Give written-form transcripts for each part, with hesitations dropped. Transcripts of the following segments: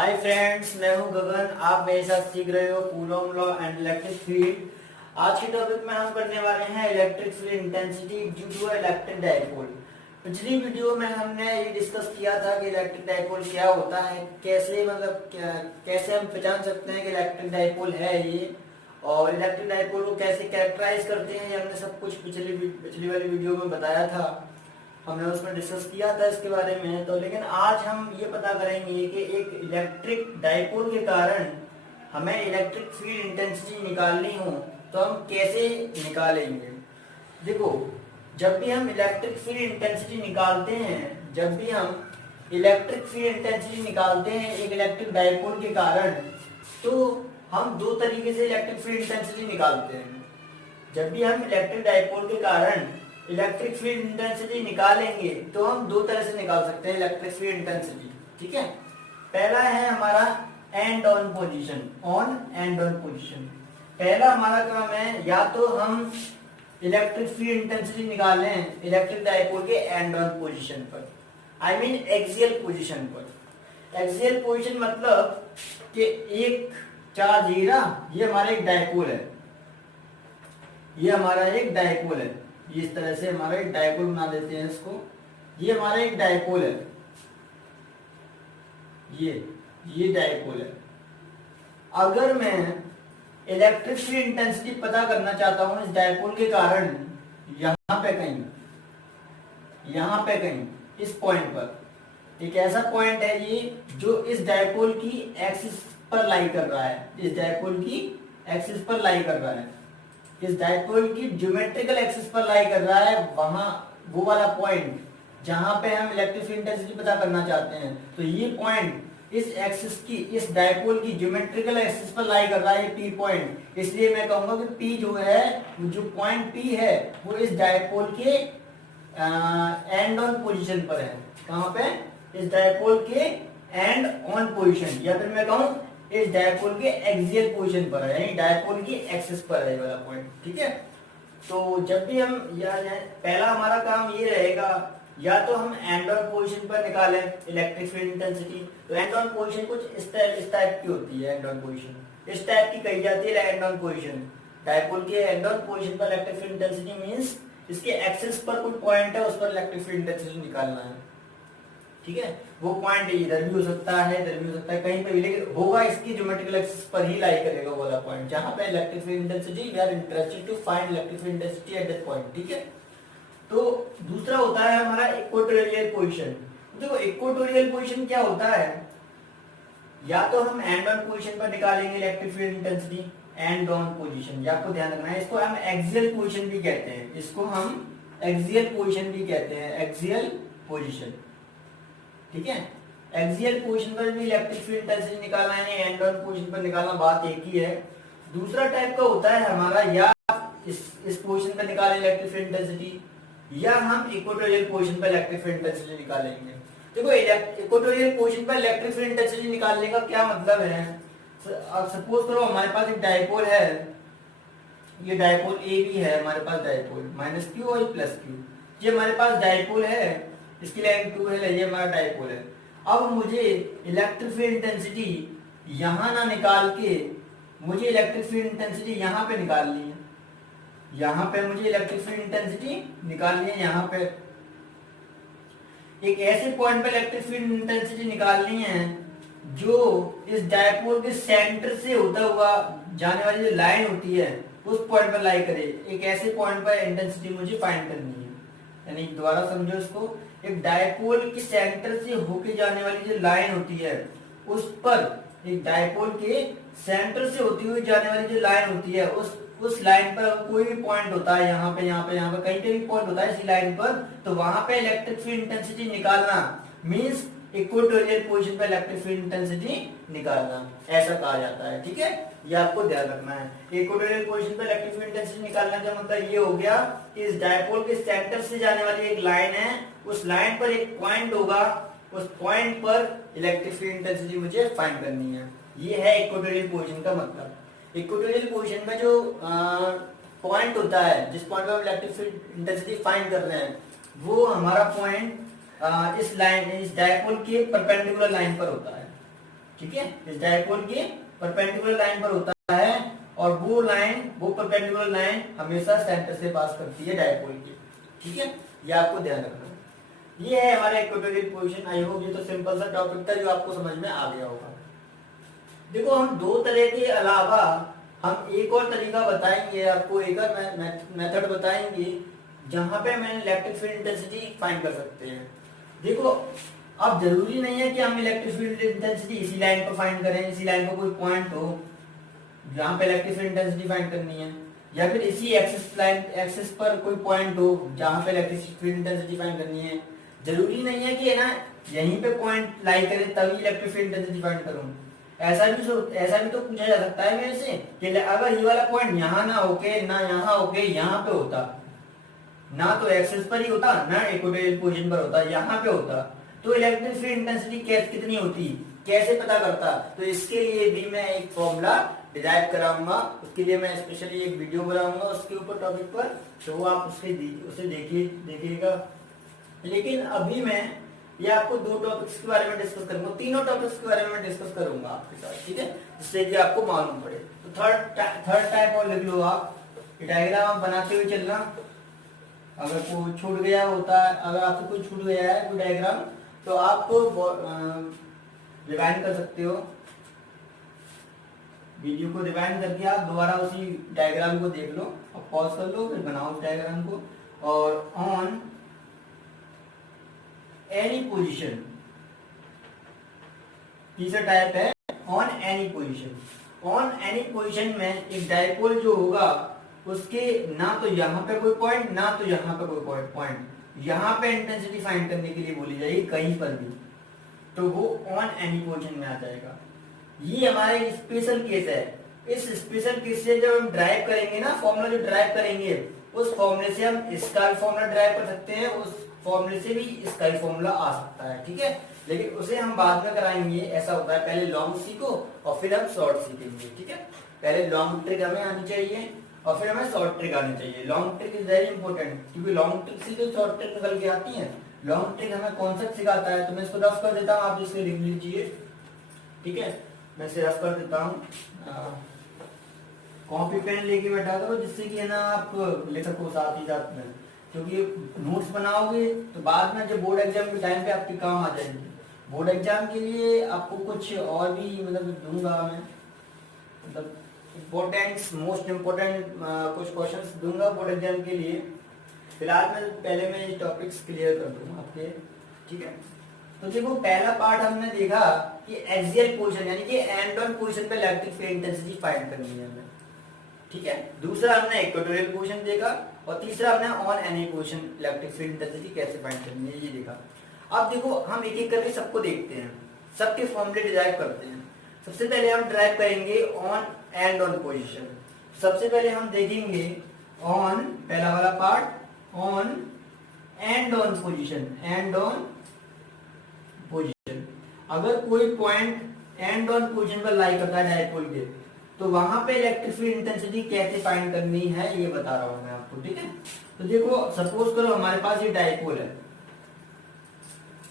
Hi friends, मैं हूं गगन। आप मेरे साथ सीख रहे हो Coulomb law and electric field. आज के टॉपिक में हम करने वाले हैं electric field intensity due to electric dipole. पिछली वीडियो में हमने ये डिस्कस किया था कि इलेक्ट्रिक डाइपोल क्या होता है, कैसे कैसे हम पहचान सकते हैं कि इलेक्ट्रिक डाइपोल है ये, और इलेक्ट्रिक डाइपोल को कैसे कैरेक्टराइज करते हैं। ये हमने सब कुछ पिछली वाली वीडियो में बताया था, हमने उसमें डिस्कस किया था इसके बारे में। तो लेकिन आज हम ये पता करेंगे कि एक इलेक्ट्रिक डाइपोल के कारण हमें इलेक्ट्रिक फील्ड इंटेंसिटी निकालनी हो तो हम कैसे निकालेंगे। देखो, जब भी हम इलेक्ट्रिक फील्ड इंटेंसिटी निकालते हैं एक इलेक्ट्रिक डाइपोल के कारण, तो हम दो तरीके से इलेक्ट्रिक फील्ड इंटेंसिटी निकालते हैं। जब भी हम इलेक्ट्रिक डाइपोल के कारण इलेक्ट्रिक फील्ड इंटेंसिटी निकालेंगे तो हम दो तरह से निकाल सकते हैं इलेक्ट्रिक फील्ड इंटेंसिटी। ठीक है, पहला है हमारा एंड ऑन पोजीशन। पहला हमारा काम है, या तो हम इलेक्ट्रिक फील्ड इंटेंसिटी निकालें इलेक्ट्रिक डाइपोल के एंड ऑन पोजीशन पर, आई मीन एक्सियल पोजीशन पर। एक्सियल पोजीशन मतलब कि एक चार्ज ये हमारा एक डाइपोल है, इस तरह से हमारा एक डाइपोल बना देते हैं इसको। ये हमारा एक डाइपोल है, ये डाइपोल है। अगर मैं इलेक्ट्रिक फील्ड इंटेंसिटी पता करना चाहता हूं इस डाइपोल के कारण, यहां पे कहीं इस पॉइंट पर, एक ऐसा पॉइंट है ये जो इस डाइपोल की एक्सिस पर लाई कर रहा है, इस डाइपोल की ज्योमेट्रिकल एक्सिस पर लाई कर रहा है, वहां वो वाला पॉइंट जहां पे हम इलेक्ट्रिक फील्ड इंटेंसिटी पता करना चाहते हैं। तो ये पॉइंट इस डाइपोल की ज्योमेट्रिकल एक्सिस पर लाई कर रहा है, ये पी पॉइंट। इसलिए मैं कहूंगा कि पी जो पॉइंट पी है वो इस डाइपोल के एंड ऑन पोजीशन पर है। कहां पे? इस डाइपोल के एंड ऑन पोजीशन, या फिर मैं कहूं इस डाइपोल के एक्सियल पोजीशन पर है, यानी डाइपोल की एक्सिस पर है वाला पॉइंट। ठीक है, तो जब भी हम पहला हमारा काम ये रहेगा, या तो हम एंड ऑन पोजीशन पर निकालें इलेक्ट्रिक फील्ड इंटेंसिटी। तो एंड ऑन पोजीशन कुछ इस टाइप की होती है। एंड ऑन पोजीशन इस टाइप की कही जाती है एंड ऑन पोजीशन। डाइपोल के एंड ऑन पोजीशन पर इलेक्ट्रिक फील्ड इंटेंसिटी मींस इसके एक्सिस पर कोई पॉइंट है, उस पर इलेक्ट्रिक फील्ड इंटेंसिटी निकालना है। ठीक है, वो पॉइंट इधर भी हो सकता है, कहीं पे भी, लेकिन होगा इसकी ज्योमेट्रिकल एक्सिस पर ही लाई करेगा वाला पॉइंट जहां पे electric field intensity, we are interested to find electric field intensity at that point. ठीक है, तो दूसरा होता है हमारा इक्वेटोरियल पोजीशन। देखो, इक्वेटोरियल पोजीशन क्या होता है, या तो हम एंड ऑन पोजीशन पर निकालेंगे electric field intensity, and on position, या आपको ध्यान रखना है, इसको हम एक्सियल पोजीशन भी कहते हैं, एक्सियल पोजीशन। ठीक है, एक्सियल पोजीशन पर भी इलेक्ट्रिक फील्ड इंटेंसिटी निकालना है, एंड ऑन पोजीशन पर निकालना, बात एक ही है। दूसरा टाइप का होता है हमारा, या इस पोजीशन पर निकालें इलेक्ट्रिक फील्ड इंटेंसिटी, या हम इक्वेटोरियल पोजीशन पर इलेक्ट्रिक फील्ड इंटेंसिटी निकालेंगे। देखो, इक्वेटोरियल पोजीशन पर इलेक्ट्रिक फील्ड इंटेंसिटी निकालने का क्या मतलब है। सपोज करो हमारे पास एक डाइपोल है, ये डाइपोल ए भी है हमारे पास, डाइपोल माइनस क्यू और प्लस क्यू, ये हमारे पास डाइपोल है, इसकी लेंथ 2 है, ये हमारा डाइपोल है। अब मुझे इलेक्ट्रिक फील्ड इंटेंसिटी यहां ना निकाल के मुझे इलेक्ट्रिक फील्ड इंटेंसिटी यहां पे निकालनी है, मुझे इलेक्ट्रिक फील्ड इंटेंसिटी निकालनी है। यहाँ पे एक ऐसे पॉइंट पे इलेक्ट्रिक फील्ड इंटेंसिटी निकालनी है जो इस डाइपोल के सेंटर से होता हुआ जाने वाली जो लाइन होती है उस पॉइंट पर लाई करे। एक ऐसे पॉइंट पर इंटेंसिटी मुझे फाइंड करनी है, यानी दोबारा समझो इसको, एक डाइपोल के सेंटर से होके जाने वाली जो लाइन होती है उस पर, एक डाइपोल के सेंटर से होती हुई जाने वाली जो लाइन होती है उस लाइन पर कोई भी पॉइंट होता है, यहाँ पे कहीं पे भी पॉइंट होता है इसी लाइन पर, तो वहां पे इलेक्ट्रिक फील्ड इंटेंसिटी निकालना मींस इक्वेटोरियल पोजीशन पर इलेक्ट्रिक फील्ड इंटेंसिटी निकालना, ऐसा कहा जाता है। ठीक है, ये आपको ध्यान रखना है। इक्वेटोरियल पोजीशन पर इलेक्ट्रिक फील्ड इंटेंसिटी निकालने का मतलब ये हो गया कि इस डाइपोल के सेंटर से जाने वाली एक लाइन है, उस लाइन पर एक पॉइंट होगा, उस पॉइंट पर इलेक्ट्रिक फील्ड इंटेंसिटी मुझे फाइंड करनी है। ये है इक्वेटोरियल पोजीशन का मतलब। इक्वेटोरियल पोजीशन में जो पॉइंट होता है, जिस पॉइंट पर इलेक्ट्रिक फील्ड इंटेंसिटी फाइंड कर रहे हैं, वो हमारा पॉइंट इस डाइपोल के परपेंडिकुलर लाइन पर होता है। ठीक है, इस डायपोल के परपेंडिकुलर लाइन पर होता है और वो परपेंडिकुलर लाइन हमेशा सेंटर से पास करती है डायपोल की। ठीक है, ये आपको ध्यान रखना है। ये है हमारा इक्वेटोरियल पोजीशन। आई होप ये तो सिंपल सा टॉपिक था जो आपको समझ में आ गया होगा। देखो हम दो तरह के अलावा हम एक और तरीका बताएंगे आपको, एक और मेथड बताएंगे जहां पे हम इलेक्ट्रिक फील्ड इंटेंसिटी फाइंड कर सकते हैं। देखो अब जरूरी नहीं है कि हम इलेक्ट्रिक फील्ड इंटेंसिटी इसी लाइन पर फाइंड करें, इसी लाइन पर कोई पॉइंट हो जहां पे इलेक्ट्रिक फील्ड इंटेंसिटी फाइंड करनी है, या फिर इसी एक्सिस पर कोई पॉइंट हो जहां पे इलेक्ट्रिक फील्ड इंटेंसिटी फाइंड करनी है। जरूरी नहीं है कि ना यहीं पे पॉइंट लाई करे तभी इलेक्ट्रिक फील्ड इंटेंसिटी फाइंड करूं। ऐसा भी तो पूछा जा सकता है मेरे से कि अगर ये वाला पॉइंट यहाँ ना होके ना यहाँ होके यहाँ पे होता, ना तो एक्सिस पर ही होता ना इक्वेटोरियल पोजीशन पर होता, यहाँ पे होता, तो इलेक्ट्रिक फील्ड इंटेंसिटी कितनी होती, कैसे पता करता? तो इसके लिए भी मैं एक फॉर्मूला डिराइव कराऊंगा, उसके लिए मैं स्पेशली एक वीडियो बनाऊंगा उसके ऊपर टॉपिक पर, तो वो आप उसे देखिएगा। लेकिन अभी मैं ये आपको दो टॉपिक्स के बारे में डिस्कस करूंगा, तीनों टॉपिक्स के बारे में डिस्कस करूंगा आपके साथ, ठीक है, जिससे कि आपको मालूम पड़े। तो थर्ड टाइप और लिख लो आप, डायग्राम आप बनाते हुए चलना। अगर कोई छूट गया होता है, अगर आपसे कोई छूट गया है कोई डायग्राम, तो आप रिवाइंड कर सकते हो, वीडियो को रिवाइंड करके आप दोबारा उसी डायग्राम को देख लो और पॉज कर लो, फिर बनाओ उस डायग्राम को। और ऑन एनी पोजीशन, तीसरा टाइप है on any position. On any position में एक डायपोल जो होगा उसके ना तो यहाँ पे कोई पॉइंट ना तो यहाँ पे कोई पॉइंट, यहाँ पे इंटेंसिटी फाइंड करने के लिए बोली जाएगी कहीं पर भी, तो वो ऑन एनी पोजीशन में आ जाएगा। ये हमारे स्पेशल केस है। इस स्पेशल केस से जब हम ड्राइव करेंगे ना, फॉर्मूला जो ड्राइव करेंगे उस फॉर्मूले से हम इसका भी फॉर्मूला ड्राइव कर सकते हैं, उस फॉर्मूले से भी इसका ही फॉर्मूला आ सकता है, ठीक है, लेकिन उसे हम बाद में कराएंगे। ऐसा होता है, पहले लॉन्ग सीखो और फिर हम शॉर्ट सीखेंगे, ठीक है। पहले लॉन्ग ट्रिक हमें आनी चाहिए और फिर हमें शॉर्ट ट्रिक आनी चाहिए। Long trick is very important, क्योंकि लॉन्ग ट्रिक से जो शॉर्ट ट्रिक निकल के आती है। लॉन्ग ट्रिक हमें कॉन्सेप्ट सिखाता है, तो मैं इसको रफ कर देता हूँ, आप इसको लिख लीजिए, ठीक है। मैं इसे रफ कर देता हूँ, कॉपी पेन लेके बैठा करो जिससे कि है ना आप लिख सको साथ ही साथ में, क्योंकि नोट्स बनाओगे तो बाद में जब बोर्ड एग्जाम के टाइम पे आपके काम आ जाएंगे। बोर्ड एग्जाम के लिए आपको कुछ और भी मतलब दूंगा मैं, मतलब मोस्ट इम्पोर्टेंट कुछ क्वेश्चंस दूंगा बोर्ड एग्जाम के लिए। फिलहाल मैं ये टॉपिक्स क्लियर कर दूंगा आपके, ठीक है। तो देखो पहला पार्ट हमने देखा कि एक्सियल पोजीशन यानी कि एंड ऑन पोजीशन पे इलेक्ट्रिक फील्ड इंटेंसिटी फाइंड करनी है हमें, ठीक है। दूसरा हमने इक्वेटोरियल पोजीशन देखा और तीसरा हमने on any position electric field intensity कैसे फाइंड करनी है ये देखा। अब देखो हम एक एक करके सबको देखते हैं, सबके फॉर्मूले डिराइव करते हैं। सबसे पहले हम ड्राइव करेंगे ऑन एंड ऑन पोजीशन। सबसे पहले हम देखेंगे ऑन, पहला वाला part on and on position. And on position, अगर कोई पॉइंट एंड ऑन पोजीशन पर लाई करता है डायपोल के, तो वहां पे इलेक्ट्रिक फील्ड इंटेंसिटी कैसे फाइंड करनी है ये बता रहा हूं मैं आपको, ठीक है। तो देखो सपोज करो हमारे पास ये डायपोल है,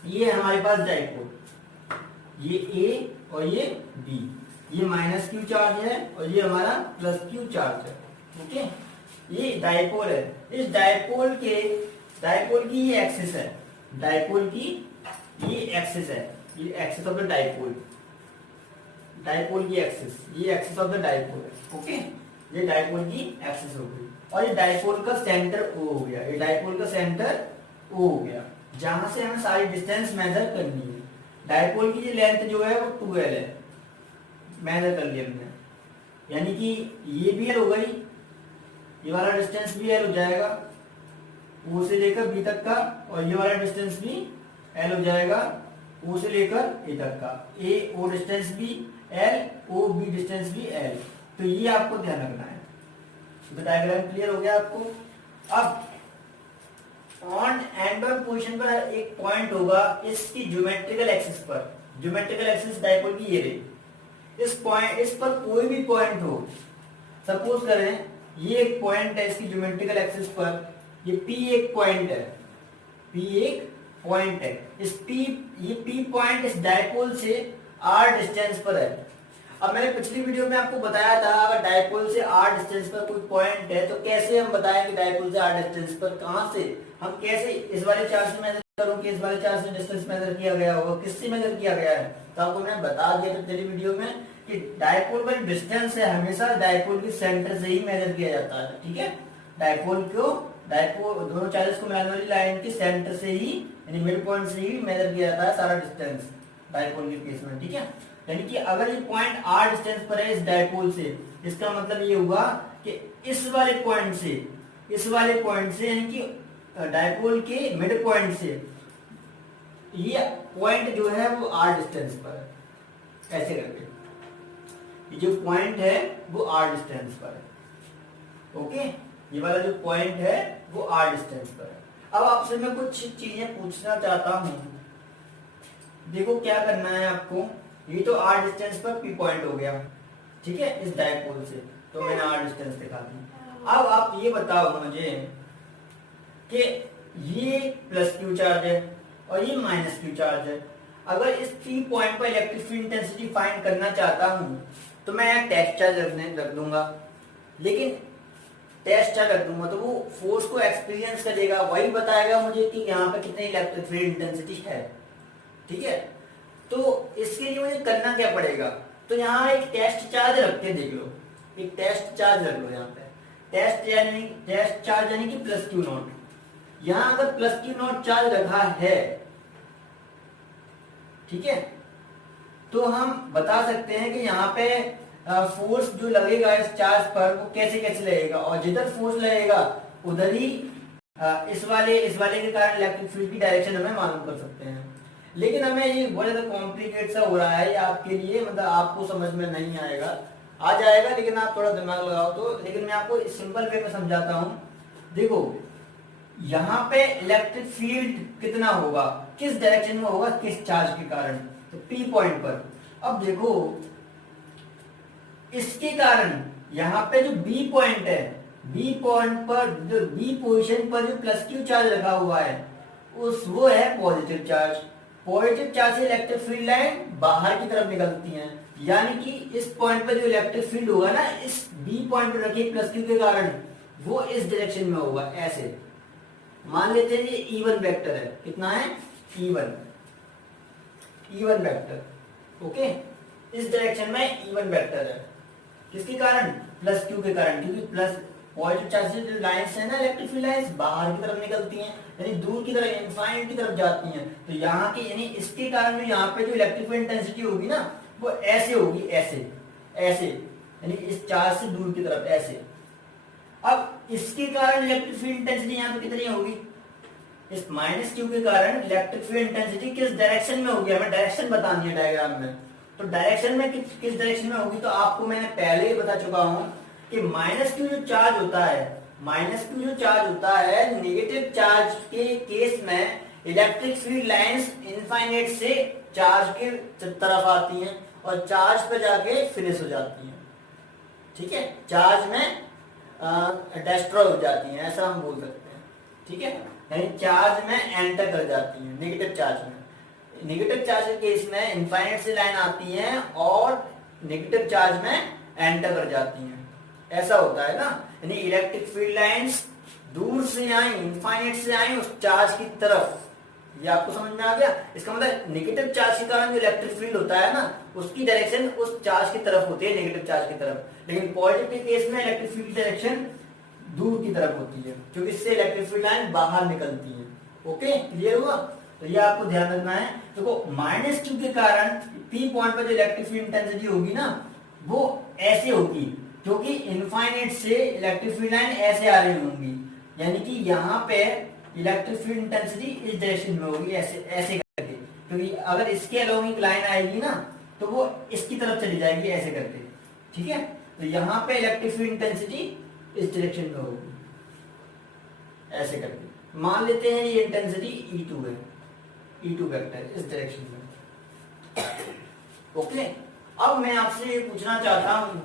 ये हमारे पास डायपोल, ये ए और ये बी, ये माइनस क्यू चार्ज है और ये हमारा प्लस क्यू चार्ज है, ओके। ये डायपोल है, इस डायपोल की ये एक्सिस है, डायपोल की ये एक्सिस है, ये axis of the dipole, dipole की एक्सिस, ये एक्सिस ऑफ द डायपोल है, ओके। ये डायपोल की एक्सिस हो गई और ये डायपोल का सेंटर ओ हो गया, ये डायपोल का सेंटर ओ हो गया, जहां से हमें सारी डिस्टेंस मेजर करनी है। डायपोल की ये लेंथ जो है वो 2l है, मेजर कर लिया हमने, यानी कि ये भी l हो गई, ये वाला डिस्टेंस भी l हो जाएगा ओ से लेकर बी तक का, और ये वाला डिस्टेंस भी l हो जाएगा ओ से लेकर ए तक का। ए ओ डिस्टेंस भी l, ओ बी डिस्टेंस भी l, तो ये आपको ध्यान रखना है। तो डायग्राम क्लियर हो गया आपको। अब ऑन एंड ऑन पोजीशन पर एक पॉइंट होगा इसकी ज्योमेट्रिकल एक्सिस पर, ज्योमेट्रिकल एक्सिस डायपोल की ये रही, इस पर कोई भी पॉइंट हो, सपोज करें ये एक पॉइंट है इसकी ज्योमेट्रिकल एक्सिस पर, ये P एक पॉइंट है, P एक पॉइंट है, इस P, ये P पॉइंट इस डायपोल से r डिस्टेंस पर है। अब मैंने पिछली वीडियो में आपको बताया था अगर डायपोल से r डिस्टेंस पर कोई पॉइंट है तो कैसे हम बताएंगे डायपोल से r डिस्टेंस पर, कहां से हम कैसे इस वाले चार्ज से मेजर करूं कि इस वाले चार्ज से डिस्टेंस मेजर किया गया होगा, किससे मेजर किया गया है। तो आपको मैंने बता दिया था पिछली वीडियो में कि डायपोल का डिस्टेंस है हमेशा डायपोल के सेंटर से ही मेजर किया जाता है। ठीक है, डायपोल दोनों चार्जेस को मिलाने वाली लाइन के सेंटर से ही यानी मिड पॉइंट से ही मेजर किया जाता है सारा डिस्टेंस डायपोल के केस में। ठीक है, यानी कि अगर ये पॉइंट r डिस्टेंस पर है इस डायपोल से, इसका मतलब ये हुआ कि इस वाले पॉइंट से यानी कि डायपोल के मिड पॉइंट से ये पॉइंट जो है वो r डिस्टेंस पर है। ऐसे करके ये जो पॉइंट है वो r डिस्टेंस पर है। ओके, ये वाला जो पॉइंट है वो r डिस्टेंस पर है। अब आपसे मैं कुछ चीजें पूछना चाहता हूं। देखो क्या करना है आपको, ये तो r डिस्टेंस पर p पॉइंट हो गया, ठीक है, इस डायपोल से तो मैंने r डिस्टेंस दिखा दी। अब आप ये बताओ मुझे कि ये प्लस q चार्ज है और ये माइनस q चार्ज है। अगर इस p पॉइंट पर इलेक्ट्रिक फील्ड इंटेंसिटी फाइंड करना चाहता हूं तो मैं यहाँ टेस्ट चार्ज रख दूंगा, लेकिन टेस्ट चार्ज रख दूंगा तो वो फोर्स को एक्सपीरियंस करेगा, वही बताएगा मुझे कि यहाँ पे कितनी इलेक्ट्रिक फील्ड इंटेंसिटी है। ठीक है, तो इसके लिए मुझे करना क्या पड़ेगा, तो यहाँ एक टेस्ट चार्ज रख के देख लो, एक टेस्ट चार्ज रख लो यहाँ पे। टेस्ट चार्ज यानी कि प्लस क्यू नॉट। यहाँ अगर प्लस क्यू नॉट चार्ज रखा है, ठीक है, तो हम बता सकते हैं कि यहाँ पे फोर्स जो लगेगा इस चार्ज पर वो कैसे कैसे लगेगा, और जिधर फोर्स लगेगा उधर ही इस वाले के कारण इलेक्ट्रिक फील्ड की डायरेक्शन हमें मालूम कर सकते हैं। लेकिन हमें ये बहुत ज्यादा कॉम्प्लिकेट सा हो रहा है, ये आपके लिए मतलब आपको समझ में नहीं आएगा, आ जाएगा लेकिन आप थोड़ा दिमाग लगाओ तो। लेकिन मैं आपको सिंपल वे में समझाता हूँ। देखो यहाँ पे इलेक्ट्रिक फील्ड कितना होगा, किस डायरेक्शन में होगा, किस चार्ज के कारण, तो पी पॉइंट पर। अब देखो इसके कारण यहाँ पे जो बी पॉइंट है, बी पॉइंट पर जो बी पोजीशन पर जो प्लस क्यू चार्ज लगा हुआ है वो है पॉजिटिव चार्ज। पॉजिटिव चार्ज से इलेक्ट्रिक फील्ड लाइन बाहर की तरफ निकलती है, यानी कि इस पॉइंट पर जो इलेक्ट्रिक फील्ड होगा ना इस बी पॉइंट पर रखे प्लस क्यू के कारण वो इस डायरेक्शन में होगा। ऐसे मान लेते हैं ये इवन वेक्टर है, कितना है, इवन वेक्टर। ओके, इस डायरेक्शन में इवन वेक्टर है, किसके कारण, प्लस क्यू के कारण, क्योंकि प्लस पॉजिटिव चार्ज से जो लाइंस है ना इलेक्ट्रिक फील्ड लाइंस बाहर की तरफ निकलती हैं, यानी दूर की तरफ इनफाइनाइट की तरफ जाती हैं। तो यहाँ की यानी इसके कारण जो यहाँ पे जो इलेक्ट्रिक फील्ड इंटेंसिटी होगी ना वो ऐसे होगी, ऐसे यानी इस चार्ज से दूर की तरफ ऐसे। अब इसके कारण इलेक्ट्रिक फील्ड इंटेंसिटी यहाँ पे कितनी होगी, इस माइनस क्यू के कारण इलेक्ट्रिक फील्ड इंटेंसिटी किस डायरेक्शन में होगी, हमें डायरेक्शन बतानी है डायग्राम में। तो डायरेक्शन में किस डायरेक्शन में होगी, तो आपको मैंने पहले ही बता चुका हूं कि माइनस क्यू जो चार्ज होता है, नेगेटिव चार्ज के केस में इलेक्ट्रिक फील्ड लाइंस इनफाइनाइट से चार्ज के तरफ आती हैं और चार्ज पे जाके फिनिश हो जाती हैं। ठीक है, चार्ज में डिस्ट्रॉय हो जाती हैं, ऐसा हम बोल सकते हैं। ठीक है, यानी चार्ज में एंटर कर जाती हैं नेगेटिव चार्ज में। नेगेटिव चार्ज के केस में इनफाइनाइट से लाइन आती हैं और नेगेटिव चार्ज में एंटर कर जाती हैं, ऐसा होता है ना। यानी इलेक्ट्रिक फील्ड लाइंस दूर से आई, इनफाइनाइट से आई उस चार्ज की तरफ, ये आपको समझ में आ गया। इसका मतलब नेगेटिव चार्ज के कारण जो इलेक्ट्रिक फील्ड होता है ना उसकी डायरेक्शन उस चार्ज की तरफ होती है, नेगेटिव चार्ज की तरफ। लेकिन पॉजिटिव के केस में इलेक्ट्रिक फील्ड डायरेक्शन दूर की तरफ होती है, क्योंकि इससे इलेक्ट्रिक फील्ड लाइन बाहर निकलती है। ओके, क्लियर हुआ, तो ये आपको ध्यान रखना है। देखो माइनस क्यू के कारण पी पॉइंट पर जो इलेक्ट्रिक फील्ड इंटेंसिटी होगी ना वो ऐसे होगी, क्योंकि इनफाइनाइट से इलेक्ट्रिक फील्ड लाइन ऐसे आ रही होंगी, यानी कि यहाँ पे इलेक्ट्रिक फील्ड इंटेंसिटी इस डायरेक्शन में होगी, ऐसे करके। क्योंकि अगर इसके अलोंग एक लाइन आएगी ना तो वो इसकी तरफ चली जाएगी ऐसे करके। ठीक है, तो यहाँ पे इलेक्ट्रिक फील्ड इंटेंसिटी इस डायरेक्शन में होगी, ऐसे करके। मान लेते हैं ये इंटेंसिटी E2 है, E2 वेक्टर इस डायरेक्शन में। ओके, अब मैं आपसे ये पूछना चाहता हूं,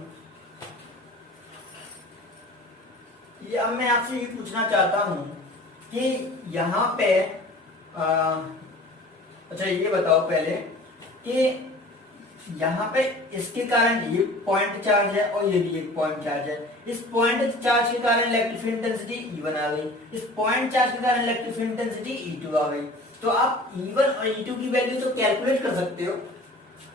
कि यहाँ पे अच्छा ये बताओ पहले कि यहाँ पे इसके कारण ये पॉइंट चार्ज है और ये भी एक पॉइंट चार्ज है। इस पॉइंट चार्ज के कारण इलेक्ट्रिक फील्ड इंटेंसिटी E1 आ गई, इस पॉइंट चार्ज के कारण इलेक्ट्रिक फील्ड इंटेंसिटी E2 आ गई। तो आप E1 और E2 की वैल्यू तो कैलकुलेट कर सकते हो,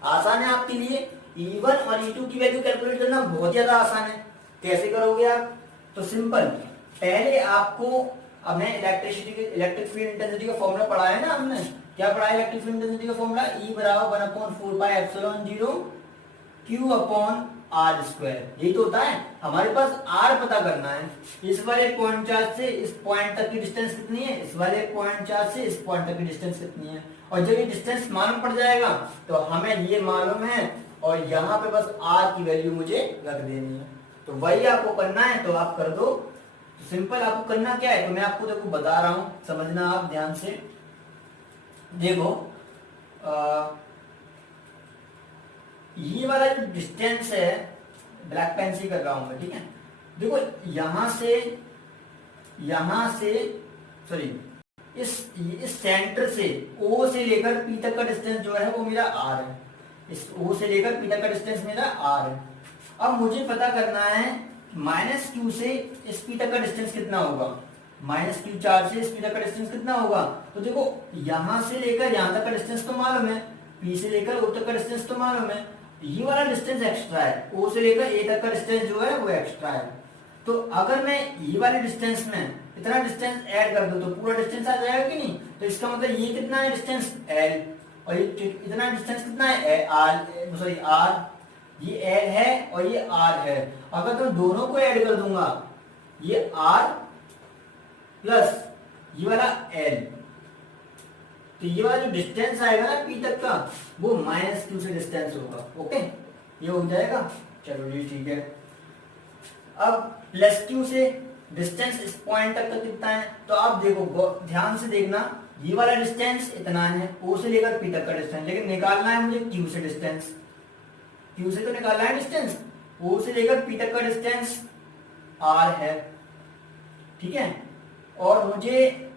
आसान है आपके लिए। E1 और E2 की वैल्यू कैलकुलेट करना बहुत ज्यादा आसान है। कैसे करोगे आप? तो सिंपल, पहले आपको हमने इलेक्ट्रिक फील्ड इंटेंसिटी का फॉर्मूला पढ़ा है ना, हमने क्या पढ़ा है इलेक्ट्रिक फील्ड इंटेंसिटी का फॉर्मूला? E बराबर 1/4πε0 Q अपॉन आर स्क्वायर। यही तो होता है। हमारे पास R पता करना है। इस वाले पॉइंट चार्ज से इस पॉइंट तक की डिस्टेंस कितनी है, इस वाले पॉइंट चार्ज से इस पॉइंट तक की डिस्टेंस कितनी है, और जब ये डिस्टेंस मालूम पड़ जाएगा तो हमें ये मालूम है और यहाँ पे बस R की वैल्यू मुझे रख देनी है। तो वही आपको करना है, तो आप कर दो। सिंपल, आपको करना क्या है, तो मैं आपको देखो बता रहा हूं, समझना आप ध्यान से। देखो ये वाला जो डिस्टेंस है, ब्लैक पेन से कर रहा हूं मैं, ठीक है। देखो यहां से सॉरी इस सेंटर से O से लेकर P तक का डिस्टेंस जो है वो मेरा R है। इस O से लेकर P तक का डिस्टेंस मेरा R है। अब मुझे पता करना है माइनस Q से इस P तक का डिस्टेंस कितना होगा, माइनस Q चार्ज से इस P तक का डिस्टेंस कितना होगा। तो देखो यहां से लेकर यहां तक का डिस्टेंस तो मालूम है, P से लेकर O तक का डिस्टेंस तो मालूम है, ये वाला डिस्टेंस एक्स्ट्रा है, O से लेकर A तक का डिस्टेंस जो है वो एक्स्ट्रा है। तो अगर मैं ये वाले डिस्टेंस में इतना डिस्टेंस ऐड कर दूं तो पूरा डिस्टेंस आ जाएगा कि नहीं। तो इसका मतलब ये कितना है डिस्टेंस L, और ये इतना डिस्टेंस कितना है R, ये L है और ये R है। अगर तो दोनों को ऐड कर दूंगा, ये R प्लस ये वाला L, तो ये वाला जो डिस्टेंस आएगा ना P तक का वो माइनस Q से डिस्टेंस होगा। ओके, ये हो जाएगा। चलो जी ठीक है। अब प्लस Q से डिस्टेंस इस पॉइंट तक का कितना है, तो आप देखो ध्यान से देखना, ये वाला डिस्टेंस इतना है O से लेकर P तक का डिस्टेंस, लेकिन निकालना है मुझे Q से डिस्टेंस। Q से तो निकालना है डिस्टेंस, O से लेकर P तक का डिस्टेंस R है, ठीक है। और मुझे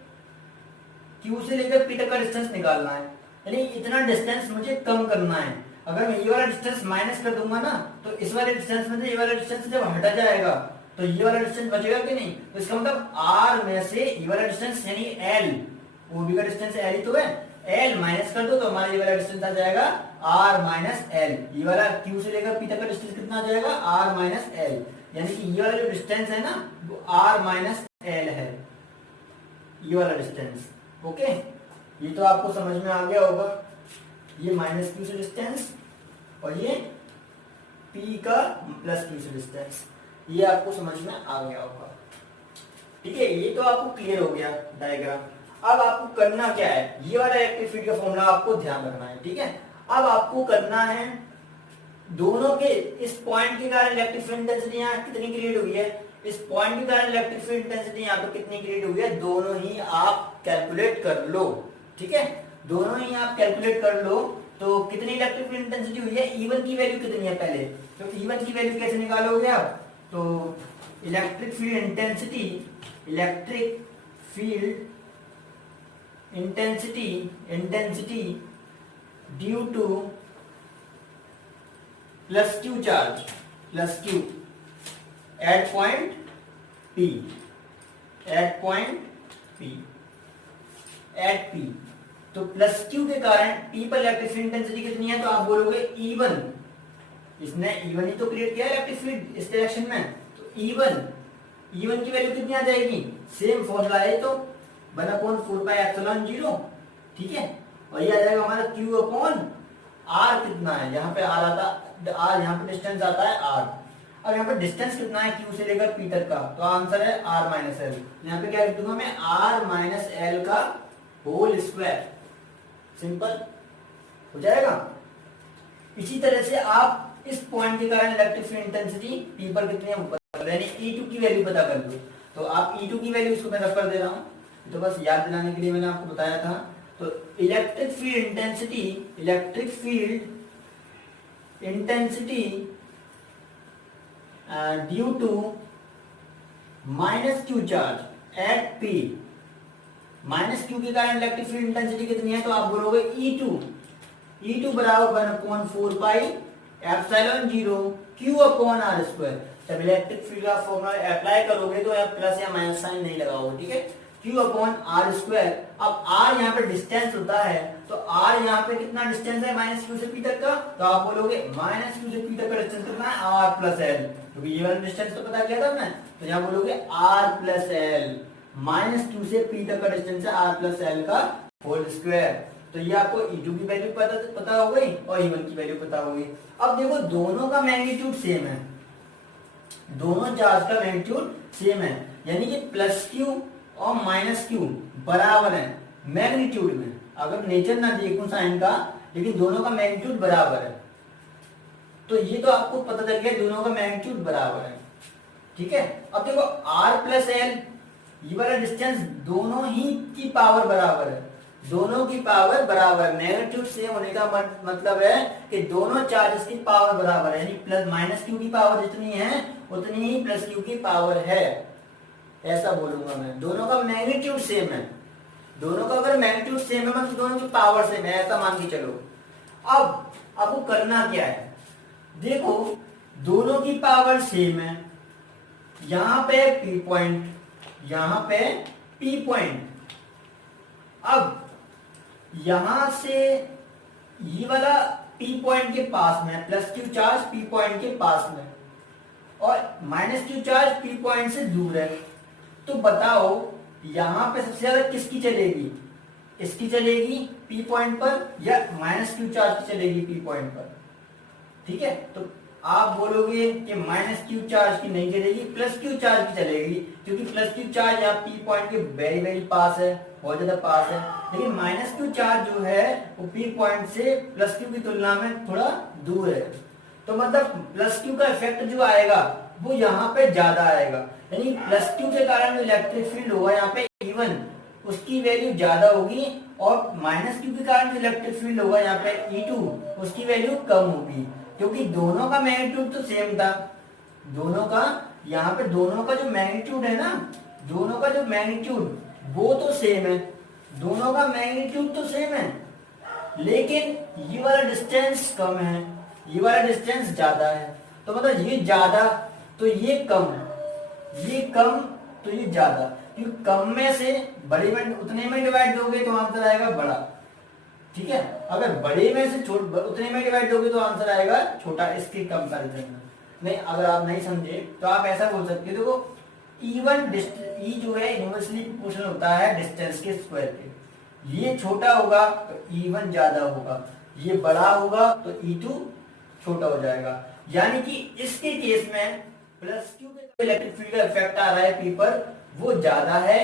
Q से लेकर P तक का डिस्टेंस निकालना है, यानी इतना डिस्टेंस मुझे कम करना है। अगर मैं ये वाला डिस्टेंस माइनस कर दूंगा ना, तो इस वाले डिस्टेंस में से ये वाला डिस्टेंस जब हटा जाएगा तो ये वाला डिस्टेंस बचेगा कि नहीं। तो इसका मतलब R में से ये वाला डिस्टेंस यानी L, वो भी का डिस्टेंस L ही तो है, L माइनस कर दो तो हमारा ये वाला डिस्टेंस आ जाएगा R माइनस L। ये वाला Q से लेकर P तक का डिस्टेंस कितना आ जाएगा, R माइनस L, यानी कि ये वाला जो डिस्टेंस है ना वो R माइनस L है, ये वाला डिस्टेंस। ओके, ये तो आपको समझ में आ गया होगा। ये माइनस Q से डिस्टेंस और ये P का प्लस Q से डिस्टेंस, ये आपको समझ में आ गया होगा। ठीक है, ये तो आपको क्लियर हो गया डायग्राम। अब आपको करना क्या है, ये वाला इलेक्ट्रिक फील्ड का फॉर्मूला आपको ध्यान रखना है, ठीक है। अब आपको करना है दोनों के, इस पॉइंट के कारण इलेक्ट्रिक फील्ड इंटेंसिटी यहाँ कितनी क्रिएट हुई है, इस पॉइंट के कारण इलेक्ट्रिक फील्ड इंटेंसिटी यहाँ पे कितनी क्रिएट हुई है, दोनों ही आप कैलकुलेट कर लो, ठीक है। दोनों ही आप कैलकुलेट कर लो तो कितनी इलेक्ट्रिक फील्ड इंटेंसिटी हुई है, E1 की वैल्यू कितनी है पहले, तो E1 की वैल्यू कैसे निकालोगे आप, तो electric field intensity due to plus Q charge, plus Q at point P, तो प्लस Q के कारण P पर इलेक्ट्रिक फील्ड इंटेंसिटी कितनी है, तो आप बोलोगे E1, इसने E1 ही तो क्रिएट किया इलेक्ट्रिक फील्ड इस डायरेक्शन में, तो E1 की वैल्यू कितनी आ जाएगी, सेम फॉर्मूला है तो 1/4πε0, ठीक है। और ये आ जाएगा हमारा Q अपॉन R, कितना है यहाँ पे R आता, R यहाँ पे डिस्टेंस आता है R। अब यहाँ पे डिस्टेंस कितना है Q से लेकर P तक का, तो आंसर है R माइनस एल। यहाँ पे क्या लिख दूंगा मैं, R माइनस एल का होल स्क्वायर, सिंपल हो जाएगा। इसी तरह से आप इस पॉइंट के कारण इलेक्ट्रिक फील्ड इंटेंसिटी P पर कितनी है वो पता कर, यानी E2 की वैल्यू पता कर लो। तो आप E2 की वैल्यू इसको मैं रख कर दे रहा हूँ, तो बस याद दिलाने के लिए मैंने आपको बताया था। तो electric field intensity due to minus Q charge at P, minus Q के कारण इलेक्ट्रिक फील्ड इंटेंसिटी कितनी है, तो आप बोलोगे E2, E2 बराबर 1/4 pi epsilon 0 Q upon R square. जब इलेक्ट्रिक फील्ड का फॉर्मूला अप्लाई करोगे तो आप प्लस या माइनस साइन नहीं लगाओगे, ठीक है। Q upon R square. अब R यहाँ पे डिस्टेंस होता है, तो R यहाँ पे कितना डिस्टेंस है माइनस क्यू से पी तक का, तो आप बोलोगे माइनस क्यू से पी तक का डिस्टेंस कितना है, R प्लस एल, क्योंकि ये वाला डिस्टेंस तो पता किया था हमने, तो यहाँ बोलोगे R plus L, minus Q से पी तक का डिस्टेंस है R प्लस एल का होल स्क्वायर। तो ये आपको E2 की वैल्यू पता हो गई और E1 की वैल्यू पता हो गई। अब देखो दोनों का मैग्नीट्यूड सेम है, दोनों चार्ज का मैग्नीट्यूड सेम है, यानी कि प्लस क्यू और माइनस क्यू बराबर है मैग्नीट्यूड में। अगर नेचर ना देखूं साइन का, लेकिन दोनों का मैग्नीट्यूड बराबर है, तो ये तो आपको पता चल गया दोनों का मैग्नीट्यूड बराबर है, ठीक है। अब देखो R प्लस एल, ये वाला डिस्टेंस दोनों ही की पावर बराबर है, दोनों की पावर बराबर, मैग्नीट्यूड सेम होने का मतलब है कि दोनों चार्जेस की पावर बराबर है, यानी प्लस माइनस क्यू की पावर जितनी है उतनी ही प्लस क्यू की पावर है, ऐसा बोलूंगा मैं। दोनों का मैग्नीट्यूड सेम है, दोनों का अगर मैग्नीट्यूड सेम है मतलब दोनों की पावर सेम है, ऐसा मान के चलो। अब आपको करना क्या है, देखो दोनों की पावर सेम है, यहां पे P पॉइंट, यहां पे P पॉइंट। अब यहां से ये वाला P पॉइंट के पास में plus Q charge P point के पास में और minus Q charge P point से दूर है, तो बताओ यहां पे सबसे ज्यादा किसकी चलेगी, इसकी चलेगी P पॉइंट पर या माइनस क्यू चार्ज की चलेगी P पॉइंट पर, ठीक है। तो आप बोलोगे कि माइनस क्यू चार्ज की नहीं चलेगी, प्लस क्यू चार्ज की चलेगी, क्योंकि प्लस क्यू चार्ज यहाँ P पॉइंट के वेरी वेरी पास है, बहुत ज्यादा पास है, लेकिन माइनस क्यू चार्ज जो है वो P पॉइंट से प्लस क्यू की तुलना में थोड़ा दूर है, तो मतलब प्लस क्यू का इफेक्ट जो आएगा वो यहाँ पे ज्यादा आएगा, यानी प्लस क्यू के कारण जो इलेक्ट्रिक फील्ड होगा यहाँ पे E1 उसकी वैल्यू ज्यादा होगी, और माइनस क्यू के कारण जो इलेक्ट्रिक फील्ड होगा यहाँ पे E2 उसकी वैल्यू कम होगी, क्योंकि दोनों का मैग्नीट्यूड तो सेम था, दोनों का यहाँ पे दोनों का जो मैग्नीट्यूड है ना, दोनों का जो मैग्नीट्यूड वो तो सेम है, दोनों का मैग्नीट्यूड तो सेम है, लेकिन ये वाला डिस्टेंस कम है, ये वाला डिस्टेंस ज्यादा है, तो मतलब ये ज्यादा तो ये कम, ये कम तो ये ज्यादा, क्योंकि कम में से बड़े में उतने में डिवाइड दोगे तो आंसर आएगा बड़ा, ठीक है। अगर बड़े में से उतने में डिवाइड दोगे तो आंसर आएगा छोटा, इसके कंपैरिजन में। नहीं, अगर आप नहीं समझे तो आप ऐसा बोल सकते हो, देखो E जो है इनवर्सली प्रोपोर्शनल होता है डिस्टेंस के स्क्वायर के, ये छोटा होगा तो E1 ज्यादा होगा, ये बड़ा होगा तो E2 छोटा हो जाएगा, यानी कि इसके केस में प्लस क्यू के इलेक्ट्रिक फील्ड का इफेक्ट आ रहा है P पर वो ज्यादा है,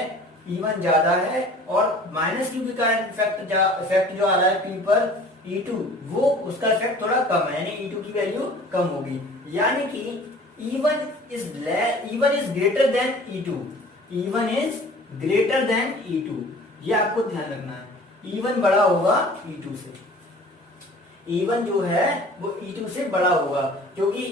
E1 ज्यादा है, और माइनस क्यू के कारण इफेक्ट जो आ रहा है P पर E2 वो उसका इफेक्ट थोड़ा कम है, यानी E2 की वैल्यू कम होगी, यानी कि E1 is greater than E2, E1 is greater than E2, ये आपको ध्यान रखना है, E1 बड़ा होगा E2 से, E1 जो है वो E2 से बड़ा होगा, क्योंकि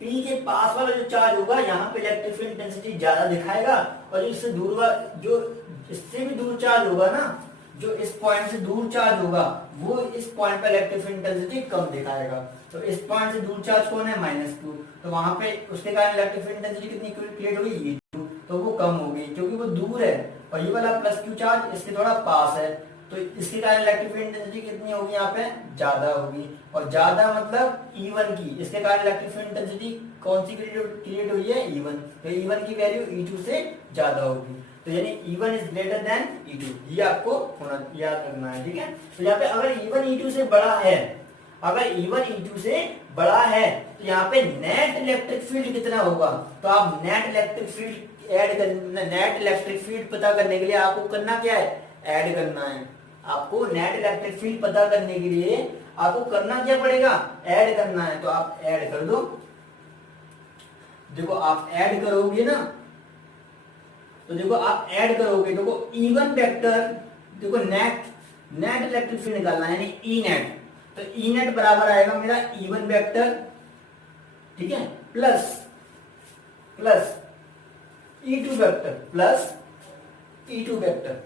P के पास वाला जो चार्ज होगा यहाँ पे इलेक्ट्रिक फील्ड इंटेंसिटी ज्यादा दिखाएगा, और जो इससे दूर जो इससे भी दूर चार्ज होगा ना, जो इस पॉइंट से दूर चार्ज होगा वो इस पॉइंट पर इलेक्ट्रिक फील्ड इंटेंसिटी कम दिखाएगा, तो इस पॉइंट से दूर चार्ज कौन है माइनस क्यू, तो वहां पे उसके कारण इलेक्ट्रिक फील्ड इंटेंसिटी कितनी क्रिएट होगी E2, तो वो कम होगी क्योंकि वो दूर है, और ये वाला प्लस क्यू चार्ज इसके थोड़ा पास है, तो इसके कारण इलेक्ट्रिक फील्ड इंटेंसिटी कितनी होगी यहाँ पे ज्यादा होगी, और ज्यादा मतलब E1 की, इसके कारण इलेक्ट्रिक फील्ड इंटेंसिटी कौन सी क्रिएट हुई है E1, तो E1 की वैल्यू E2 से ज्यादा होगी, तो यानी E1 is greater than E2, ये आपको याद रखना है, ठीक है। तो यहाँ पे अगर E1 E2 से बड़ा है, अगर E1 E2 से बड़ा है तो यहाँ पे नेट इलेक्ट्रिक फील्ड कितना होगा, तो आप नेट इलेक्ट्रिक फील्ड पता करने के लिए आपको करना क्या है, ऐड करना है, आपको नेट इलेक्ट्रिक फील्ड पता करने के लिए आपको करना क्या पड़ेगा, ऐड करना है, तो आप ऐड कर दो, देखो आप ऐड करोगे ना, तो देखो आप ऐड करोगे, देखो E1 वेक्टर, देखो नेट इलेक्ट्रिक फील्ड निकालना है, यानी E नेट, तो E नेट बराबर आएगा मेरा E1 वेक्टर, ठीक है, plus E2 vector plus E2 vector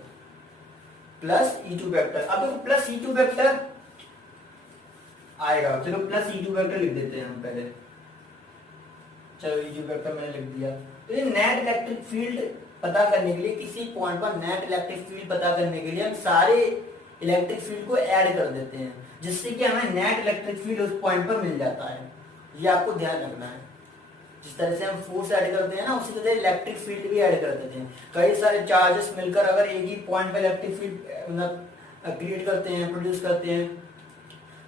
plus E2 vector. अब देखो प्लस E2 वेक्टर आएगा। चलो प्लस E2 वेक्टर लिख देते हैं हम पहले। चलो E2 वेक्टर मैंने लिख दिया। तो ये नेट इलेक्ट्रिक फील्ड पता करने के लिए, किसी पॉइंट पर नेट इलेक्ट्रिक फील्ड पता करने के लिए हम सारे इलेक्ट्रिक फील्ड को ऐड कर देते हैं, जिससे कि हमें नेट इलेक्ट्रिक फील्ड उस पॉइंट पर मिल जाता है। ये आपको ध्यान रखना है। जिस तरह से हम फोर्स ऐड करते हैं ना, उसी तरह इलेक्ट्रिक फील्ड भी ऐड कर देते हैं। कई सारे चार्जेस मिलकर अगर एक ही पॉइंट पर इलेक्ट्रिक फील्ड क्रिएट करते हैं, प्रोड्यूस करते हैं,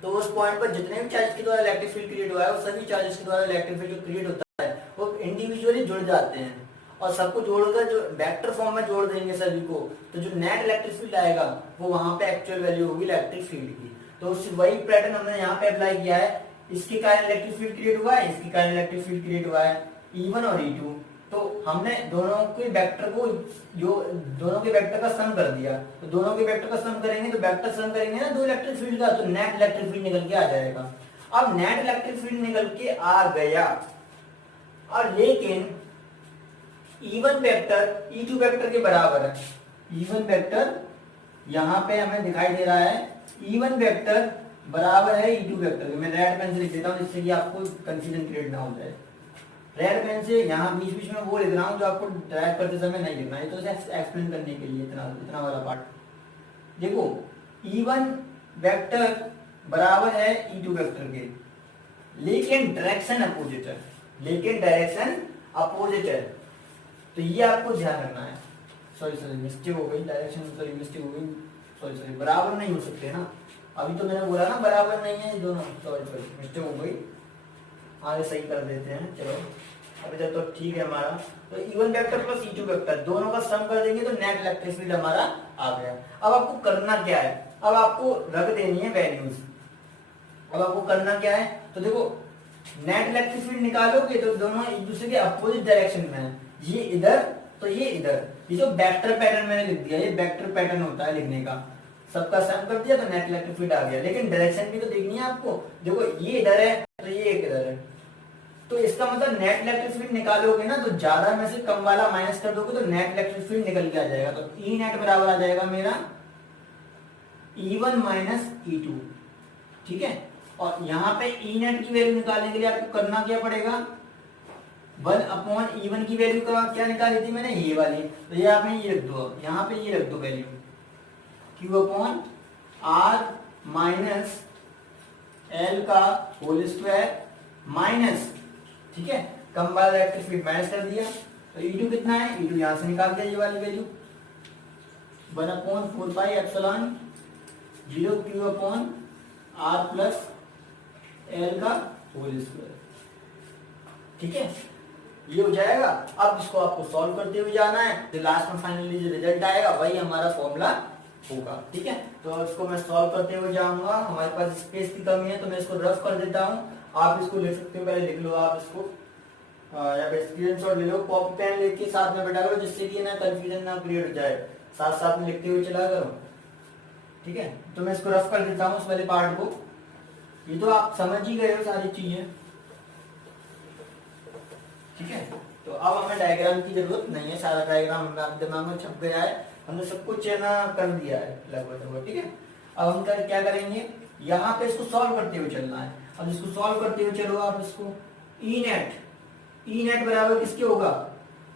तो उस पॉइंट पर जितने भी चार्जेस के द्वारा इलेक्ट्रिक फील्ड क्रिएट हुआ है, वो सभी चार्जेस के द्वारा इलेक्ट्रिक फील्ड जो क्रिएट होता है वो इंडिविजुअली जुड़ जाते हैं, और सबको जोड़कर जो वेक्टर फॉर्म में जोड़ देंगे सभी को, तो जो नेट इलेक्ट्रिक फील्ड आएगा वो वहां पे एक्चुअल वैल्यू होगी इलेक्ट्रिक फील्ड की। तो वही पैटर्न हमने यहाँ पे अप्लाई किया है। इसके कारण इलेक्ट्रिक फील्ड क्रिएट हुआ है, इसके कारण इलेक्ट्रिक फील्ड क्रिएट हुआ है, E1 और E2। तो हमने दोनों के वेक्टर को, जो दोनों के वेक्टर का सम कर दिया, तो दोनों के वेक्टर का सम करेंगे तो वेक्टर सम करेंगे ना दो इलेक्ट्रिक फील्ड का, तो नेट इलेक्ट्रिक फील्ड निकल के आ जाएगा। अब नेट इलेक्ट्रिक फील्ड निकल के आ गया, और लेकिन E1 वेक्टर E2 वेक्टर के बराबर है। E1 वेक्टर यहाँ पे हमें दिखाई दे रहा है, E1 वेक्टर बराबर है E2 वेक्टर के। मैं रेड पेन से लिख देता हूँ जिससे कि आपको कंफ्यूजन क्रिएट ना हो जाए। रेड पेन से यहाँ बीच बीच में वो लिख रहा हूँ जो आपको ड्राइव करते समय नहीं लिखना है, तो एक्सप्लेन करने के लिए इतना वाला पार्ट। देखो E1 वेक्टर बराबर है E2 वेक्टर के, लेकिन डायरेक्शन अपोजिट है, लेकिन डायरेक्शन अपोजिट है। तो ये आपको ध्यान रखना है। सॉरी मिस्टेक हो गई, डायरेक्शन सॉरी मिस्टेक हो गई, सॉरी बराबर नहीं हो सकते ना, अभी तो मैंने बोला ना बराबर नहीं है ये दोनों, सॉरी मिस्टेक हो गई, आगे सही कर देते हैं। चलो अभी तक तो ठीक है हमारा। तो E1 vector plus E2 vector दोनों का सम कर देंगे तो नेट इलेक्ट्रिक फील्ड हमारा आ गया। अब आपको करना क्या है, अब आपको रख देनी है वैल्यूज। अब आपको करना क्या है, तो देखो नेट इलेक्ट्रिक फील्ड निकालोगे तो दोनों एक दूसरे के अपोजिट डायरेक्शन में है, ये इधर तो ये इधर। ये जो वेक्टर पैटर्न मैंने लिख दिया, ये वेक्टर पैटर्न होता है लिखने का, सबका सम कर दिया तो नेट इलेक्ट्रिक फील्ड आ गया। लेकिन डायरेक्शन भी तो देखनी है आपको। देखो ये इधर है तो ये एक इधर है, तो इसका मतलब नेट इलेक्ट्रिक फील्ड निकालोगे ना तो ज्यादा में से कम वाला माइनस कर दोगे तो नेट इलेक्ट्रिक फील्ड निकल के आ जाएगा। तो ई नेट बराबर आ जाएगा मेरा E1 माइनस E2, ठीक है। और यहाँ पे ई नेट की वैल्यू निकालने के लिए आपको करना क्या पड़ेगा, 1/E1 की वैल्यू क्या निकाली थी मैंने, ये वाली, तो ये आपने ये रख दो, यहाँ पे ये रख दो वैल्यू Q/R माइनस L का होल स्क्वायर माइनस, ठीक है, कम वाला इलेक्ट्रिक फील्ड माइनस कर दिया। तो E2 कितना है, E2 यहां से निकाल दिया, ये वाली वैल्यू 1/4πε0 Q/R प्लस L का होल स्क्वायर, ठीक है, ये हो जाएगा। अब इसको आपको सॉल्व करते हुए जाना है, तो लास्ट में फाइनली जो रिजल्ट आएगा वही हमारा फॉर्मूला होगा, ठीक है। तो इसको मैं सॉल्व करते हुए जाऊंगा, हमारे पास स्पेस की कमी है तो मैं इसको रफ कर देता हूँ, आप इसको लिख सकते हो, पहले लिख लो आप इसको, या फिर स्क्रीनशॉट ले लो, कॉपी पेन लेके साथ में बैठा करो, जिससे कि ना कंफ्यूजन ना क्रिएट हो जाए, साथ साथ में लिखते हुए चला करो, ठीक है। तो मैं इसको रफ कर देता हूँ उस वाले पार्ट को, ये तो आप समझ ही गए हो सारी चीजें, ठीक है। तो अब हमें डायग्राम की जरूरत नहीं है, सारा डायग्राम हमारे दिमाग में छप गया है, हमने सब कुछ ना कर दिया है लगभग, ठीक है। अब हम क्या करेंगे, यहाँ पे इसको सॉल्व करते हुए चलना है। अब इसको सॉल्व करते हुए चलो आप इसको, ई नेट बराबर किसके होगा,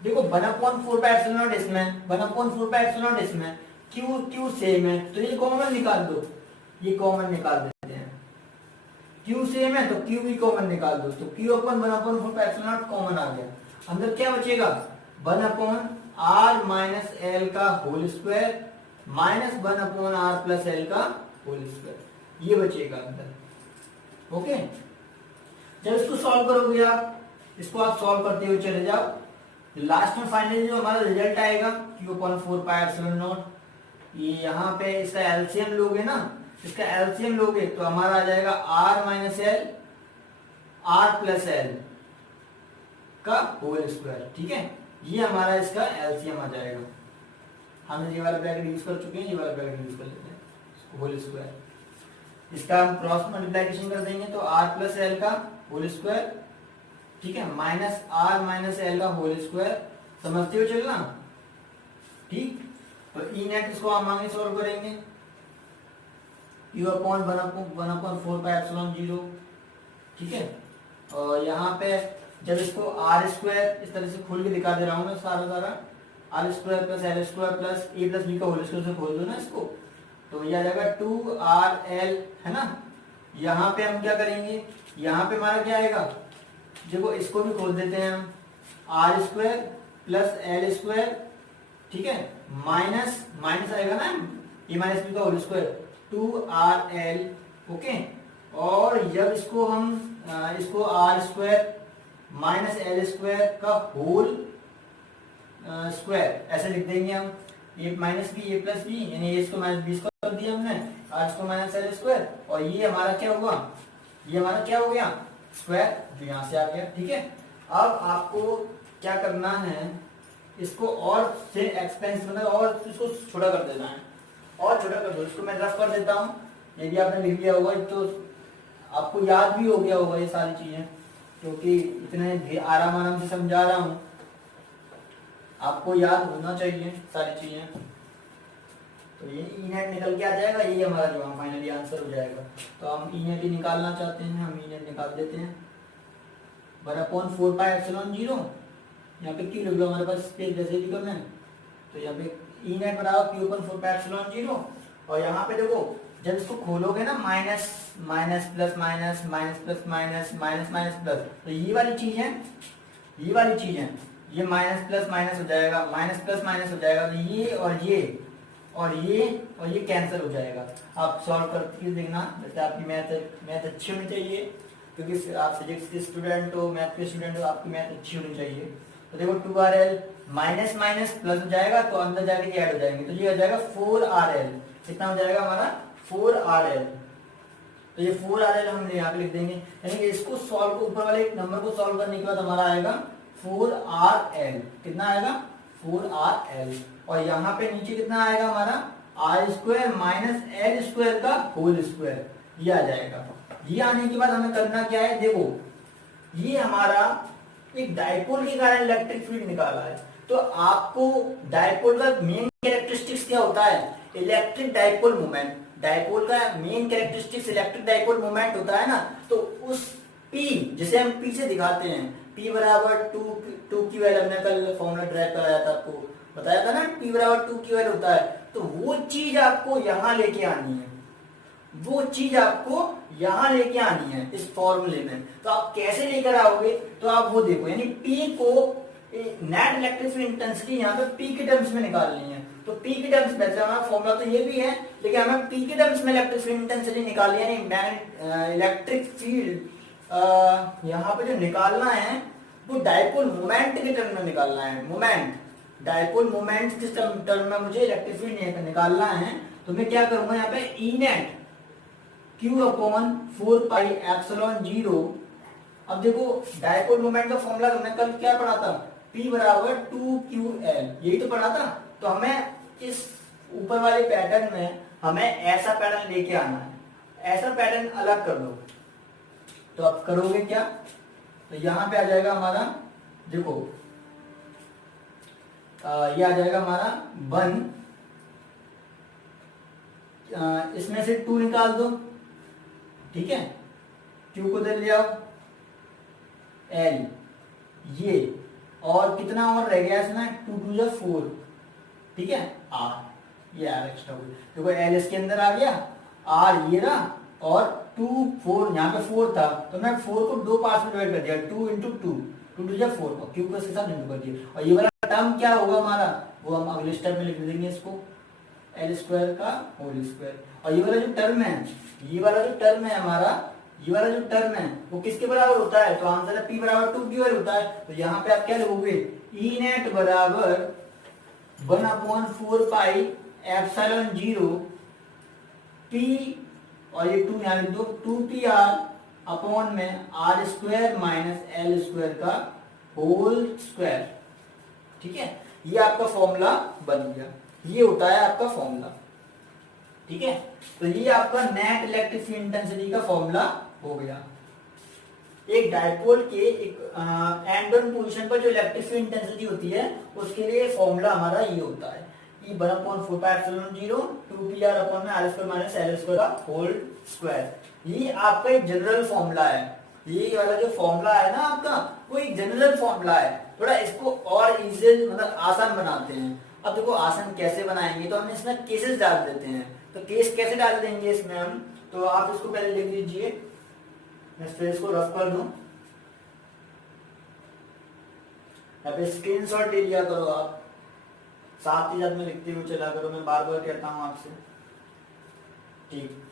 देखो 1/4πε0 इसमें, 1/4πε0 इसमें, क्यू सेम है तो ये कॉमन निकाल दो, ये कॉमन निकाल देते हैं, क्यू सेम है तो क्यू भी कॉमन निकाल दो, तो Q/1/4πε0 कॉमन आ गया। अंदर क्या बचेगा, 1/R माइनस L का whole square minus 1/R plus L का होल स्क्वायर, ये बचेगा अंदर, ओके। जब इसको सॉल्व करोगे आप, इसको आप सॉल्व करते हुए चले जाओ, लास्ट में फाइनली जो हमारा रिजल्ट आएगा Q/4πε0, ये यहाँ पे इसका एलसीएम लोगे ना, इसका एलसीएम लोगे तो हमारा आ जाएगा R minus L R plus L का होल स्क्वायर, ठीक है, ये हमारा इसका एलसीएम आ जाएगा। हम ये वाला ब्रैकेट यूज कर चुके हैं, ये वाला ब्रैकेट यूज कर लेते हैं, होल स्क्वायर, इसका हम क्रॉस मल्टीप्लिकेशन कर देंगे तो R प्लस L का होल स्क्वायर, ठीक है, माइनस R माइनस L का होल स्क्वायर, समझते हो चलना, ठीक। तो ई नेट इसको हम आगे सॉल्व करेंगे, Q अपॉन 1/4πε0। ठीक है, और यहाँ पे जब इसको आर स्क्वायर इस तरह से खोल के दिखा दे रहा हूँ मैं सारा R square plus L square plus A plus B का होल स्क्वायर से खोल दो ना इसको, तो ये आ जाएगा 2RL, है ना। यहाँ पे हम क्या करेंगे, यहाँ पे हमारा क्या आएगा, देखो इसको भी खोल देते हैं हम, R square plus L square, ठीक है, माइनस माइनस आएगा ना, ए माइनस बी का होल स्क्वायर 2RL, ओके। और जब इसको हम इसको R square minus L square का होल स्क्वायर ऐसे लिख देंगे हम, A minus B A plus B, यानी ए इसको माइनस बी कर दिया हमने, आर इसको माइनस एल स्क्वायर, और ये हमारा क्या हुआ, ये हमारा क्या हो गया, स्क्वायर, जो यहाँ से आ गया। ठीक है, अब आपको क्या करना है, इसको और से एक्सपेंस मतलब और इसको छोटा कर देना है, और छोटा कर दो, इसको मैं रफ कर देता हूँ, ये भी आपने लिख लिया होगा तो आपको याद भी हो गया होगा ये सारी चीजें, क्योंकि इतने आराम से समझा रहा हूँ, आपको याद होना चाहिए सारी चीजें। तो ये ई नेट निकल के आ जाएगा, ये हमारा जो फाइनली आंसर हो जाएगा। तो हम ई नेट ही निकालना चाहते हैं, हम ई नेट निकाल देते हैं, 1/4πε0, यहाँ पे क्यों लिख लो, हमारे पास स्पेस जैसे लिखो मैं, तो यहाँ पे ई नेट बराबर Q/4πε0, और यहाँ पे देखो जब इसको खोलोगे ना, minus minus plus minus minus plus minus minus minus plus, तो ये वाली चीज है, ये वाली चीज है, ये माइनस प्लस माइनस हो जाएगा, माइनस प्लस माइनस हो जाएगा, तो ये और ये और ये और ये कैंसिल हो जाएगा। आप सॉल्व करके देखना, जैसे आपकी मैथ अच्छी होनी चाहिए, क्योंकि आप फिजिक्स के स्टूडेंट हो, मैथ के स्टूडेंट हो, आपकी मैथ अच्छी होनी चाहिए। तो देखो 2RL माइनस माइनस प्लस हो जाएगा, तो अंदर जाके ऐड हो जाएंगे, तो ये हो जाएगा 4RL, कितना हो जाएगा हमारा 4RL। तो ये 4RL हम यहाँ पे लिख देंगे, यानी कि इसको सॉल्व को ऊपर वाले नंबर को सॉल्व करने के बाद हमारा आएगा 4RL, कितना आएगा 4RL, और यहाँ पे नीचे कितना आएगा हमारा R square minus L square का होल स्क्वायर, ये आ जाएगा। ये आने के बाद हमें करना क्या है, देखो ये हमारा एक डायपोल के कारण इलेक्ट्रिक फील्ड निकाला है, तो आपको डायपोल का मेन कैरेक्टरिस्टिक्स क्या होता है, इलेक्ट्रिक डायपोल मोमेंट। डायपोल का main characteristics electric dipole moment होता है ना, तो उस P जिसे हम P से दिखाते हैं, P बराबर 2QL, हमने कल फॉर्मूला ड्राइव कराया था, आपको बताया था ना, P बराबर 2QL होता है, तो वो चीज आपको यहाँ लेके आनी है, वो चीज आपको यहाँ लेके आनी है इस फॉर्मूले में। तो आप कैसे लेकर आओगे, तो आप वो देखो, यानी P को नेट इलेक्ट्रिक फील्ड इंटेंसिटी यहाँ पे P के टर्म्स में निकालनी है, तो P के टर्म्स में, हमारा फॉर्मूला तो ये भी है, लेकिन हमें P के टर्म्स में इलेक्ट्रिक फील्ड इंटेंसिटी निकालनी है, यानी इलेक्ट्रिक फील्ड यहाँ पे जो निकालना है वो डायपोल मोमेंट के टर्म में निकालना है, मोमेंट, डायपोल मोमेंट के टर्म में मुझे इलेक्ट्रिक फील्ड निकालना है। तो मैं क्या करूंगा, यहाँ पे ई नेट Q/4πε0। अब देखो डायपोल मोमेंट का फॉर्मूला हमने कल क्या पढ़ा था, P बराबर 2QL, यही तो पढ़ा था। तो हमें इस ऊपर वाले पैटर्न में हमें ऐसा पैटर्न लेके आना है, ऐसा पैटर्न अलग कर दो, तो आप करोगे क्या, तो यहां पे आ जाएगा हमारा, देखो ये आ जाएगा हमारा 1, इसमें से 2 निकाल दो, ठीक है, Q को दे ले आओ, L ये, और कितना और रह गया इसमें, 2 2 जा 4, ठीक है, R ये R एक्स्ट्रा हो गया, देखो L इसके अंदर आ गया, R ये रहा, और 2 4 यहाँ पे 4 था, तो मैं 4 को 2 पार्ट्स में डिवाइड कर दिया, 2 × 2 2 2 जा 4 को Q को इसके साथ इंटू कर दिया, और ये वाला टर्म क्या होगा हमारा, वो हम अगले स्टेप में लिख देंगे इसको, L स्क्वायर का होल स्क्वायर। और ये वाला जो टर्म है, ये वाला जो टर्म है हमारा, ये वाला जो टर्म है वो किसके बराबर होता है, तो आंसर है P बराबर 2QL होता है। तो यहाँ पे आप क्या लिखोगे, E नेट बराबर 1/4πε0 P, और ये 2 यहाँ लिख दो, 2PR अपॉन में R square minus L square का होल स्क्वायर, ठीक है, ये आपका फॉर्मूला बन गया, ये होता है आपका फॉर्मूला, ठीक है। तो ये आपका नेट इलेक्ट्रिक फील्ड इंटेंसिटी का फॉर्मूला हो गया। एक डायपोल के एक एंड ऑन पोजीशन पर जो इलेक्ट्रिक फील्ड इंटेंसिटी होती है, उसके लिए फॉर्मूला हमारा ये होता है। ई 1/4 2pr अपॉन में r square minus l square का होल स्क्वायर। ये आपका एक जनरल फॉर्मूला है। ये वाला जो फॉर्मूला है ना आपका, वो एक जनरल फॉर्मूला है। थोड़ा इसको और इजी मतलब आसान बनाते हैं। अब देखो आसान कैसे बनाएंगे, तो हम इसमें केसेस डाल देते हैं। तो केस कैसे डाल देंगे इसमें हम, तो आप इसको पहले लिख लीजिए, मैं फिर इसको रफ कर दूं। यहाँ पे स्क्रीनशॉट ले लिया करो आप, साथ ही साथ में लिखते हुए चला करो, मैं बार बार कहता हूँ आपसे। ठीक,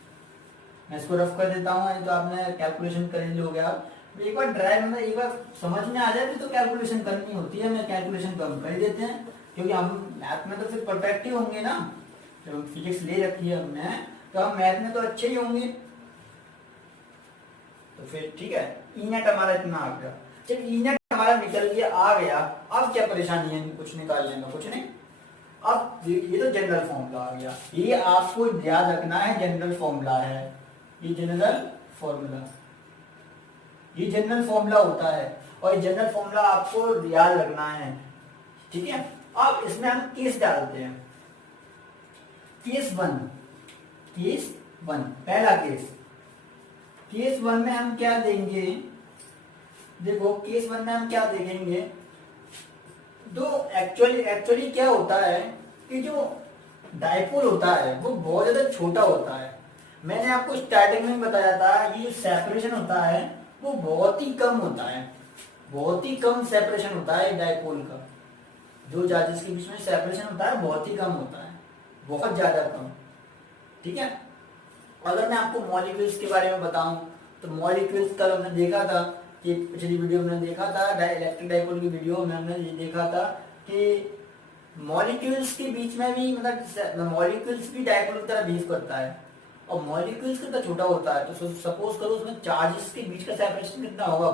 मैं इसको रफ कर देता हूँ, नहीं तो आपने कैलकुलेशन कर ही लोगे आप। एक बार ड्राइव में एक बार समझ में आ जाए तो कैलकुलेशन करनी होती है, मैं कैलकुलेशन कम कर देते हैं, क्योंकि हम मैथ में तो फिर परफेक्ट ही होंगे ना। जब फिजिक्स ले रखी है हमने, तो हम मैथ में तो अच्छे ही होंगे। तो फिर ठीक है, ई नेट हमारा इतना आ गया। जब ई नेट हमारा निकल गया, आ गया, अब क्या परेशानी है कुछ निकालने में? कुछ नहीं। अब ये तो जनरल फॉर्मूला आ गया, ये आपको याद रखना है, जनरल फॉर्मूला है ये, जनरल फॉर्मूला, ये जनरल फॉर्मूला होता है और ये जनरल फॉर्मूला आपको याद रखना है। ठीक है, अब इसमें हम केस डालते हैं। केस वन, पहला केस वन में हम क्या देंगे? देखो केस वन में हम क्या देखेंगे, तो एक्चुअली क्या होता है कि जो डायपोल होता है वो बहुत ज्यादा छोटा होता है। मैंने आपको स्टार्टिंग में बताया था, ये जो सेपरेशन होता है वो बहुत ही कम होता है, बहुत ही कम सेपरेशन होता है डायपोल का। जो चार्जेस के बीच में सेपरेशन होता है बहुत ही कम होता है, बहुत ज्यादा कम। ठीक है, अगर मैं आपको मॉलिक्यूल्स के बारे में बताऊं, तो मॉलिक्यूल्स कल हमने देखा था कि पिछली वीडियो में देखा था, इलेक्ट्रिक डायपोल की वीडियो में हमने ये देखा था कि मॉलिक्यूल्स के बीच में भी मतलब मॉलिक्यूल्स भी डायपोल की तरह बिहेव करता है, और मॉलिक्यूल्स कितना छोटा होता है। तो सपोज करो उसमें चार्जेस के बीच का सेपरेशन कितना होगा,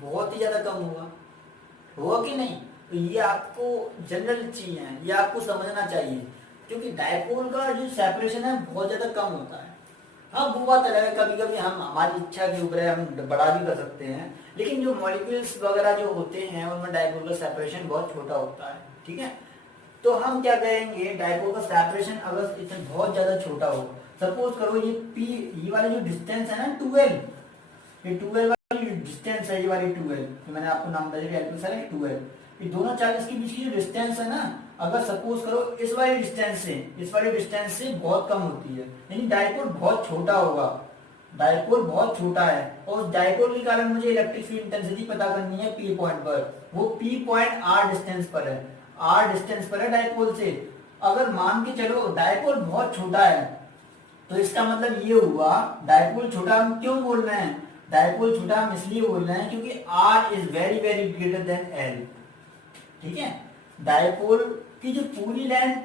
बहुत ही ज्यादा कम होगा कि नहीं? तो ये आपको जनरल चीज है, ये आपको समझना चाहिए, क्योंकि डायपोल का जो सेपरेशन है बहुत ज्यादा कम होता है। हाँ वो बात अलग है, कभी कभी हम हमारी इच्छा के ऊपर हम बड़ा भी कर सकते हैं, लेकिन जो मॉलिक्यूल्स वगैरह जो होते हैं उनमें डायपोल का सेपरेशन बहुत छोटा होता है। ठीक है, तो हम क्या करेंगे, डायपोल का सेपरेशन अगर इतना बहुत ज्यादा छोटा हो, सपोज करो ये पी, ये वाला जो डिस्टेंस है ना 12, ये 12 वाली डिस्टेंस है, ये वाली 12, तो मैंने आपको नाम बताया कैलकुलेशन है 12, ये दोनों चार्जेस के बीच की जो डिस्टेंस है ना, अगर सपोज करो इस वाली डिस्टेंस से बहुत कम होती है, यानी डायपोल बहुत छोटा होगा, डायपोल बहुत छोटा है, और उस डायपोल के कारण मुझे इलेक्ट्रिक फील्ड इंटेंसिटी पता करनी है पी पॉइंट पर। वो पी पॉइंट आर डिस्टेंस पर है, आर डिस्टेंस पर है डायपोल से। अगर मान के चलो डायपोल बहुत छोटा है, तो इसका मतलब ये हुआ डायपोल छोटा हम क्यों बोल रहे हैं? डायपोल छोटा हम इसलिए बोल रहे हैं क्योंकि R is very very greater than L. ठीक है, डायपोल की जो पूरी लेंथ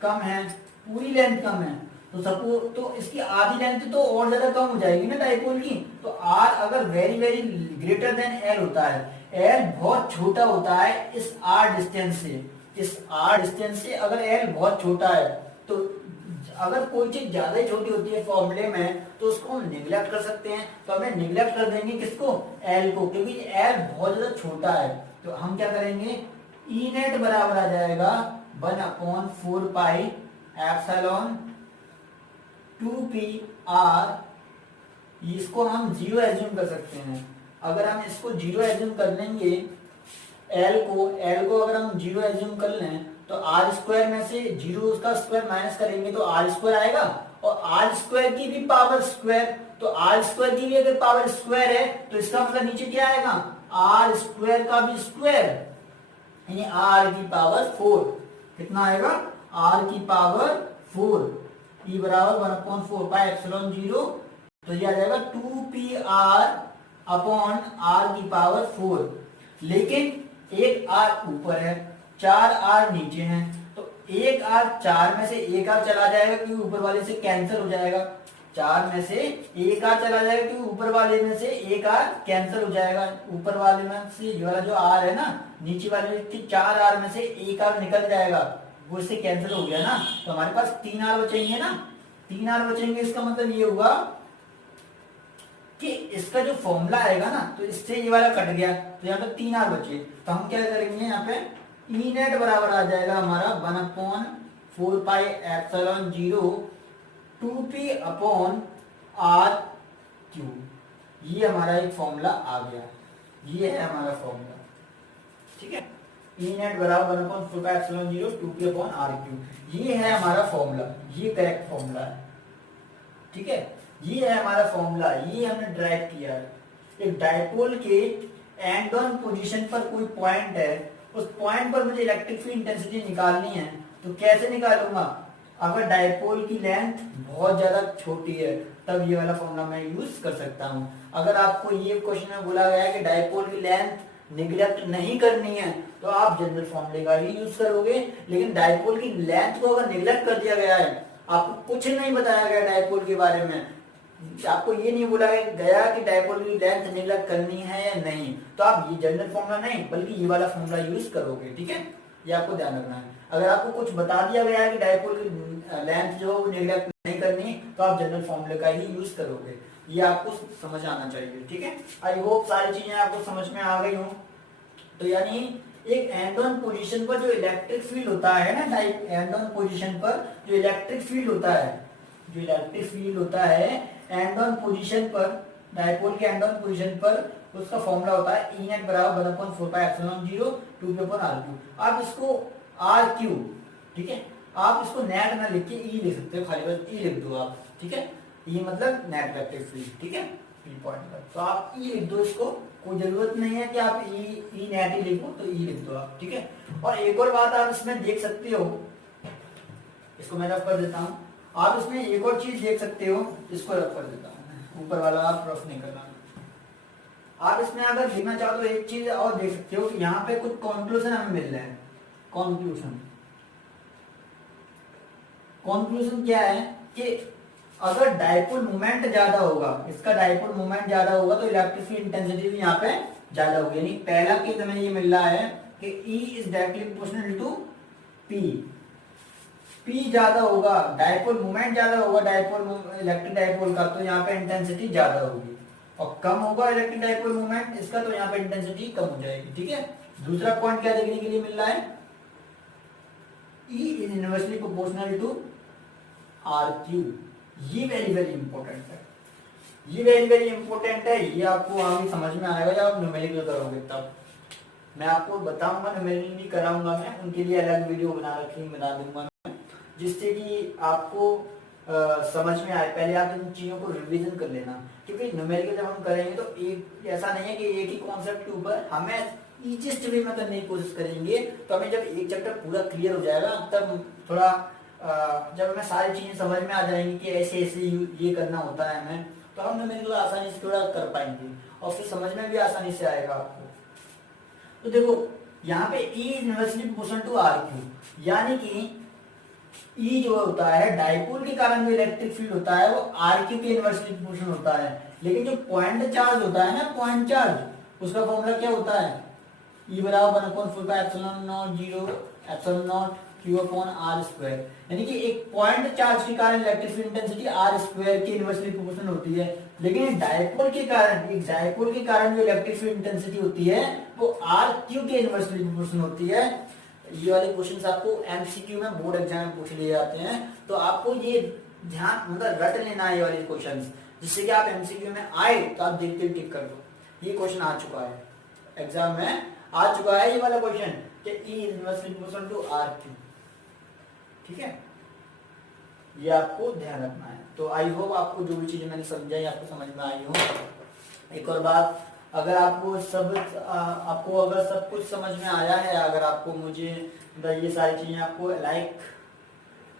कम है, तो सपोज तो इसकी आधी लेंथ तो और ज्यादा कम हो जाएगी ना डायपोल की। तो आर अगर very very greater than L होता है, एल बहुत छोटा होता है इस आर डिस्टेंस से, अगर एल बहुत छोटा है, तो अगर कोई चीज ज्यादा ही छोटी होती है फॉर्मूले में, तो उसको हम निगलेक्ट कर सकते हैं। तो हमें निगलेक्ट कर देंगे किसको? एल को, क्योंकि एल बहुत ज्यादा छोटा है। तो हम क्या करेंगे, ई नेट बराबर आ जाएगा 1/4 पाई एप्सिलॉन 2p r, इसको हम जीरो एज्यूम कर सकते हैं। अगर हम इसको जीरो एज्यूम कर लेंगे, एल को अगर हम जीरो एज्यूम कर लें, तो आर स्क्वायर में से जीरो उसका स्क्वायर माइनस करेंगे तो आर स्क्वायर आएगा, और आर स्क्वायर की भी पावर स्क्वायर, तो आर स्क्वायर की भी अगर पावर स्क्वायर है तो इसका मतलब नीचे क्या आएगा, आर स्क्वायर का भी स्क्वायर, यानी आर की पावर 4। कितना आएगा? आर की पावर 4, ई बराबर 1/4 पाई एप्सिलॉन 0, तो ये आ जाएगा 2pr अपॉन आर की पावर 4। लेकिन एक आर ऊपर है, 4 आर नीचे हैं, तो एक आर 4 में से एक आर चला जाएगा क्योंकि ऊपर वाले से कैंसिल हो जाएगा, 4 में से एक आर चला जाएगा क्योंकि ऊपर वाले में से एक आर कैंसिल हो जाएगा। ऊपर वाले में से ये वाला जो आर है ना, नीचे वाले के 4 आर में से एक आर निकल जाएगा, वो इससे कैंसिल हो गया ना, तो हमारे पास 3 आर बचेंगे ना, 3 आर बचेंगे। इसका मतलब ये हुआ कि इसका जो फॉर्मूला आएगा ना, तो इससे ये वाला कट गया, तो यहाँ पे 3 आर बचे। तो हम क्या करेंगे, यहाँ पे ई नेट बराबर आ जाएगा हमारा 1/4 4 pi epsilon 0 2p upon R cube. ये हमारा एक फॉर्मूला आ गया, ये है हमारा फॉर्मूला, ठीक है। ई नेट बराबर 1 upon 4 pi epsilon 0 2p upon R cube, ये है हमारा फॉर्मूला, ये करेक्ट फॉर्मूला है, ठीक है। ये है हमारा फॉर्मूला, ये हमने ड्राइव किया है। एक डायपोल के एंड ऑन पोजीशन पर कोई पॉइंट है, उस पॉइंट पर मुझे इलेक्ट्रिक फील्ड इंटेंसिटी निकालनी है, तो कैसे निकालूंगा? अगर डायपोल की लेंथ बहुत ज्यादा छोटी है तब ये वाला फॉर्मूला मैं यूज कर सकता हूं। अगर आपको ये क्वेश्चन में बोला गया है कि डायपोल की लेंथ निगलेक्ट नहीं करनी है तो आप जनरल फॉर्मूले का ही यूज करोगे, लेकिन डायपोल की लेंथ को अगर निगलेक्ट कर दिया गया है, आपको कुछ नहीं बताया गया डायपोल के बारे में, आपको ये नहीं बोला गया कि डायपोल की लेंथ निगलेक्ट करनी है या नहीं, तो आप ये जनरल फॉर्मूला नहीं बल्कि ये वाला फॉर्मूला यूज करोगे, ठीक है। ये आपको ध्यान रखना है। अगर आपको कुछ बता दिया गया है कि डायपोल की लेंथ जो निगलेक्ट नहीं करनी, तो आप जनरल फॉर्मूले का ही यूज करोगे। ये आपको समझ आना चाहिए, ठीक है। आई होप सारी चीजें आपको समझ में आ गई हो। तो यानी एक एंड ऑन पोजीशन पर जो इलेक्ट्रिक फील्ड होता है ना, एंड ऑन पोजीशन पर जो इलेक्ट्रिक फील्ड होता है, जो इलेक्ट्रिक फील्ड होता है एंड ऑन पोजीशन पर, डायपोल के एंड ऑन पोजीशन पर, उसका फॉर्मूला होता है ई नेट बराबर 1 upon 4 pi epsilon 0 2p upon R cube. आप इसको आर क्यू, ठीक है, आप इसको नेट ना लिख के ई लिख सकते हो, खाली बस ई लिख दो आप, ठीक है। ई मतलब नेट इलेक्ट्रिक फील्ड, ठीक है, पी पॉइंट पर, तो आप ई लिख दो इसको, कोई जरूरत नहीं है कि आप ई नेट ही लिखो, तो ई लिख दो आप, ठीक है। और एक और बात आप इसमें देख सकते हो, इसको मैं रफ कर देता हूँ, आप इसमें एक और चीज देख सकते हो, इसको रफ कर देता हूँ, ऊपर वाला आप रफ नहीं करना। आप इसमें अगर देखना चाहो तो एक चीज और देख सकते हो कि यहाँ पे कुछ कंक्लूजन हमें मिल रहा है। कंक्लूजन क्या है कि अगर डायपोल मोमेंट ज्यादा होगा, इसका डायपोल मोमेंट ज्यादा होगा तो इलेक्ट्रिक फील्ड इंटेंसिटी भी यहाँ पे ज्यादा होगी। यानी पहला केस हमें ये मिल रहा है कि E is directly proportional to P। P ज्यादा होगा, डायपोल मोमेंट ज्यादा होगा, डायपोल इलेक्ट्रिक डायपोल का, तो यहाँ पे इंटेंसिटी ज्यादा होगी, और कम होगा इलेक्ट्रिक डायपोल मोमेंट इसका, तो यहाँ पे इंटेंसिटी कम हो जाएगी, ठीक है। दूसरा पॉइंट क्या देखने के लिए मिल रहा है? E is inversely proportional to R cube. ये वेरी वेरी इंपॉर्टेंट है, ये वेरी वेरी इंपॉर्टेंट है। ये आपको आगे समझ में आएगा जब आप न्यूमेरिकल करोगे, तब मैं आपको बताऊंगा, न्यूमेरिकल भी कराऊंगा मैं, उनके लिए अलग वीडियो बना दूंगा मैं, जिससे कि आपको समझ में आए। पहले आप इन चीजों को रिवीजन कर लेना, क्योंकि न्यूमेरिकल जब हम करेंगे तो एक ऐसा नहीं है कि एक ही कॉन्सेप्ट के ऊपर हमें ईजिएस्ट वे में करने की कोशिश करेंगे, तो हमें जब एक चैप्टर पूरा क्लियर हो जाएगा तब थोड़ा जब हमें सारी चीजें समझ में आ जाएंगी कि ऐसे ऐसे ये करना होता है हमें, तो हम न्यूमेरिकल आसानी से थोड़ा कर पाएंगे और फिर समझ में भी आसानी से आएगा आपको। तो देखो यहाँ पे E inversely proportional to R cube, यानी कि E जो होता है डायपोल के कारण जो इलेक्ट्रिक फील्ड होता है वो आर क्यू के इनवर्सली प्रोपोर्शनल होता है, लेकिन जो पॉइंट चार्ज होता है ना, पॉइंट चार्ज, उसका फॉर्मूला क्या होता है? E बराबर 1 upon 4 pi epsilon not 0 epsilon not Q upon R square. यानी कि एक पॉइंट चार्ज के कारण electric field intensity R square के इनवर्सली प्रोपोर्शनल होती है, लेकिन डायपोल के कारण जो इलेक्ट्रिक फील्ड इंटेंसिटी होती है वो आर क्यू के इनवर्सली प्रोपोर्शनल होती है। ये वाले क्वेश्चंस आपको एमसीक्यू में बोर्ड एग्जाम में पूछ लिए जाते हैं, तो आपको ये ध्यान मतलब रट लेना है ये वाले क्वेश्चंस, जिससे कि आप एमसीक्यू में आए तो आप देखते टिक कर दो। ये क्वेश्चन आ चुका है एग्जाम में, आ चुका है ये वाला क्वेश्चन कि E inversely proportional to R cube, ठीक है। ये आपको ध्यान रखना है। तो आई होप आपको जो भी चीजें मैंने समझाई आपको समझ में आई हो। एक और बात, अगर आपको अगर सब कुछ समझ में आया है, अगर आपको मुझे ये सारी चीजें आपको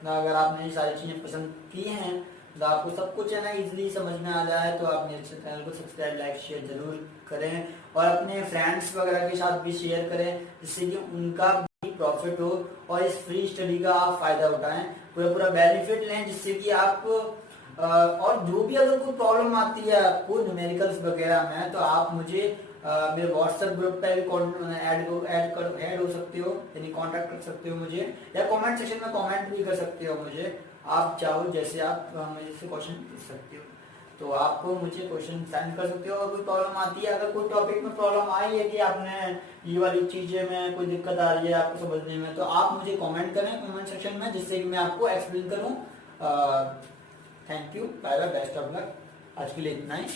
अगर आपने ये सारी चीजें पसंद की हैं, तो आपको सब कुछ है ना इजीली समझ में आ जाए, तो आप मेरे चैनल को सब्सक्राइब लाइक शेयर जरूर करें और अपने फ्रेंड्स वगैरह के साथ भी शेयर करें, जिससे कि उनका भी प्रॉफिट हो और इस फ्री स्टडी का आप फायदा उठाएं, पूरा बेनिफिट लें, जिससे कि आप और जो भी अगर कोई प्रॉब्लम आती है आपको न्यूमेरिकल्स वगैरह में, तो आप मुझे मेरे व्हाट्सएप ग्रुप पे ऐड हो सकते हो, यानी कांटेक्ट कर सकते हो मुझे, या कमेंट सेक्शन में कमेंट भी कर सकते हो मुझे, आप चाहो जैसे आप मुझे से क्वेश्चन पूछ सकते हो। तो आप मुझे क्वेश्चन सेंड कर सकते हो। अगर कोई प्रॉब्लम आती है, अगर कोई टॉपिक में प्रॉब्लम आई है कि आपने ये वाली चीजें में कोई दिक्कत आ रही है आपको समझने में, तो आप मुझे कमेंट करें कमेंट सेक्शन में, जिससे कि मैं आपको एक्सप्लेन करूं। Thank you, bye bye, best of luck. आज के लिए इतना ही।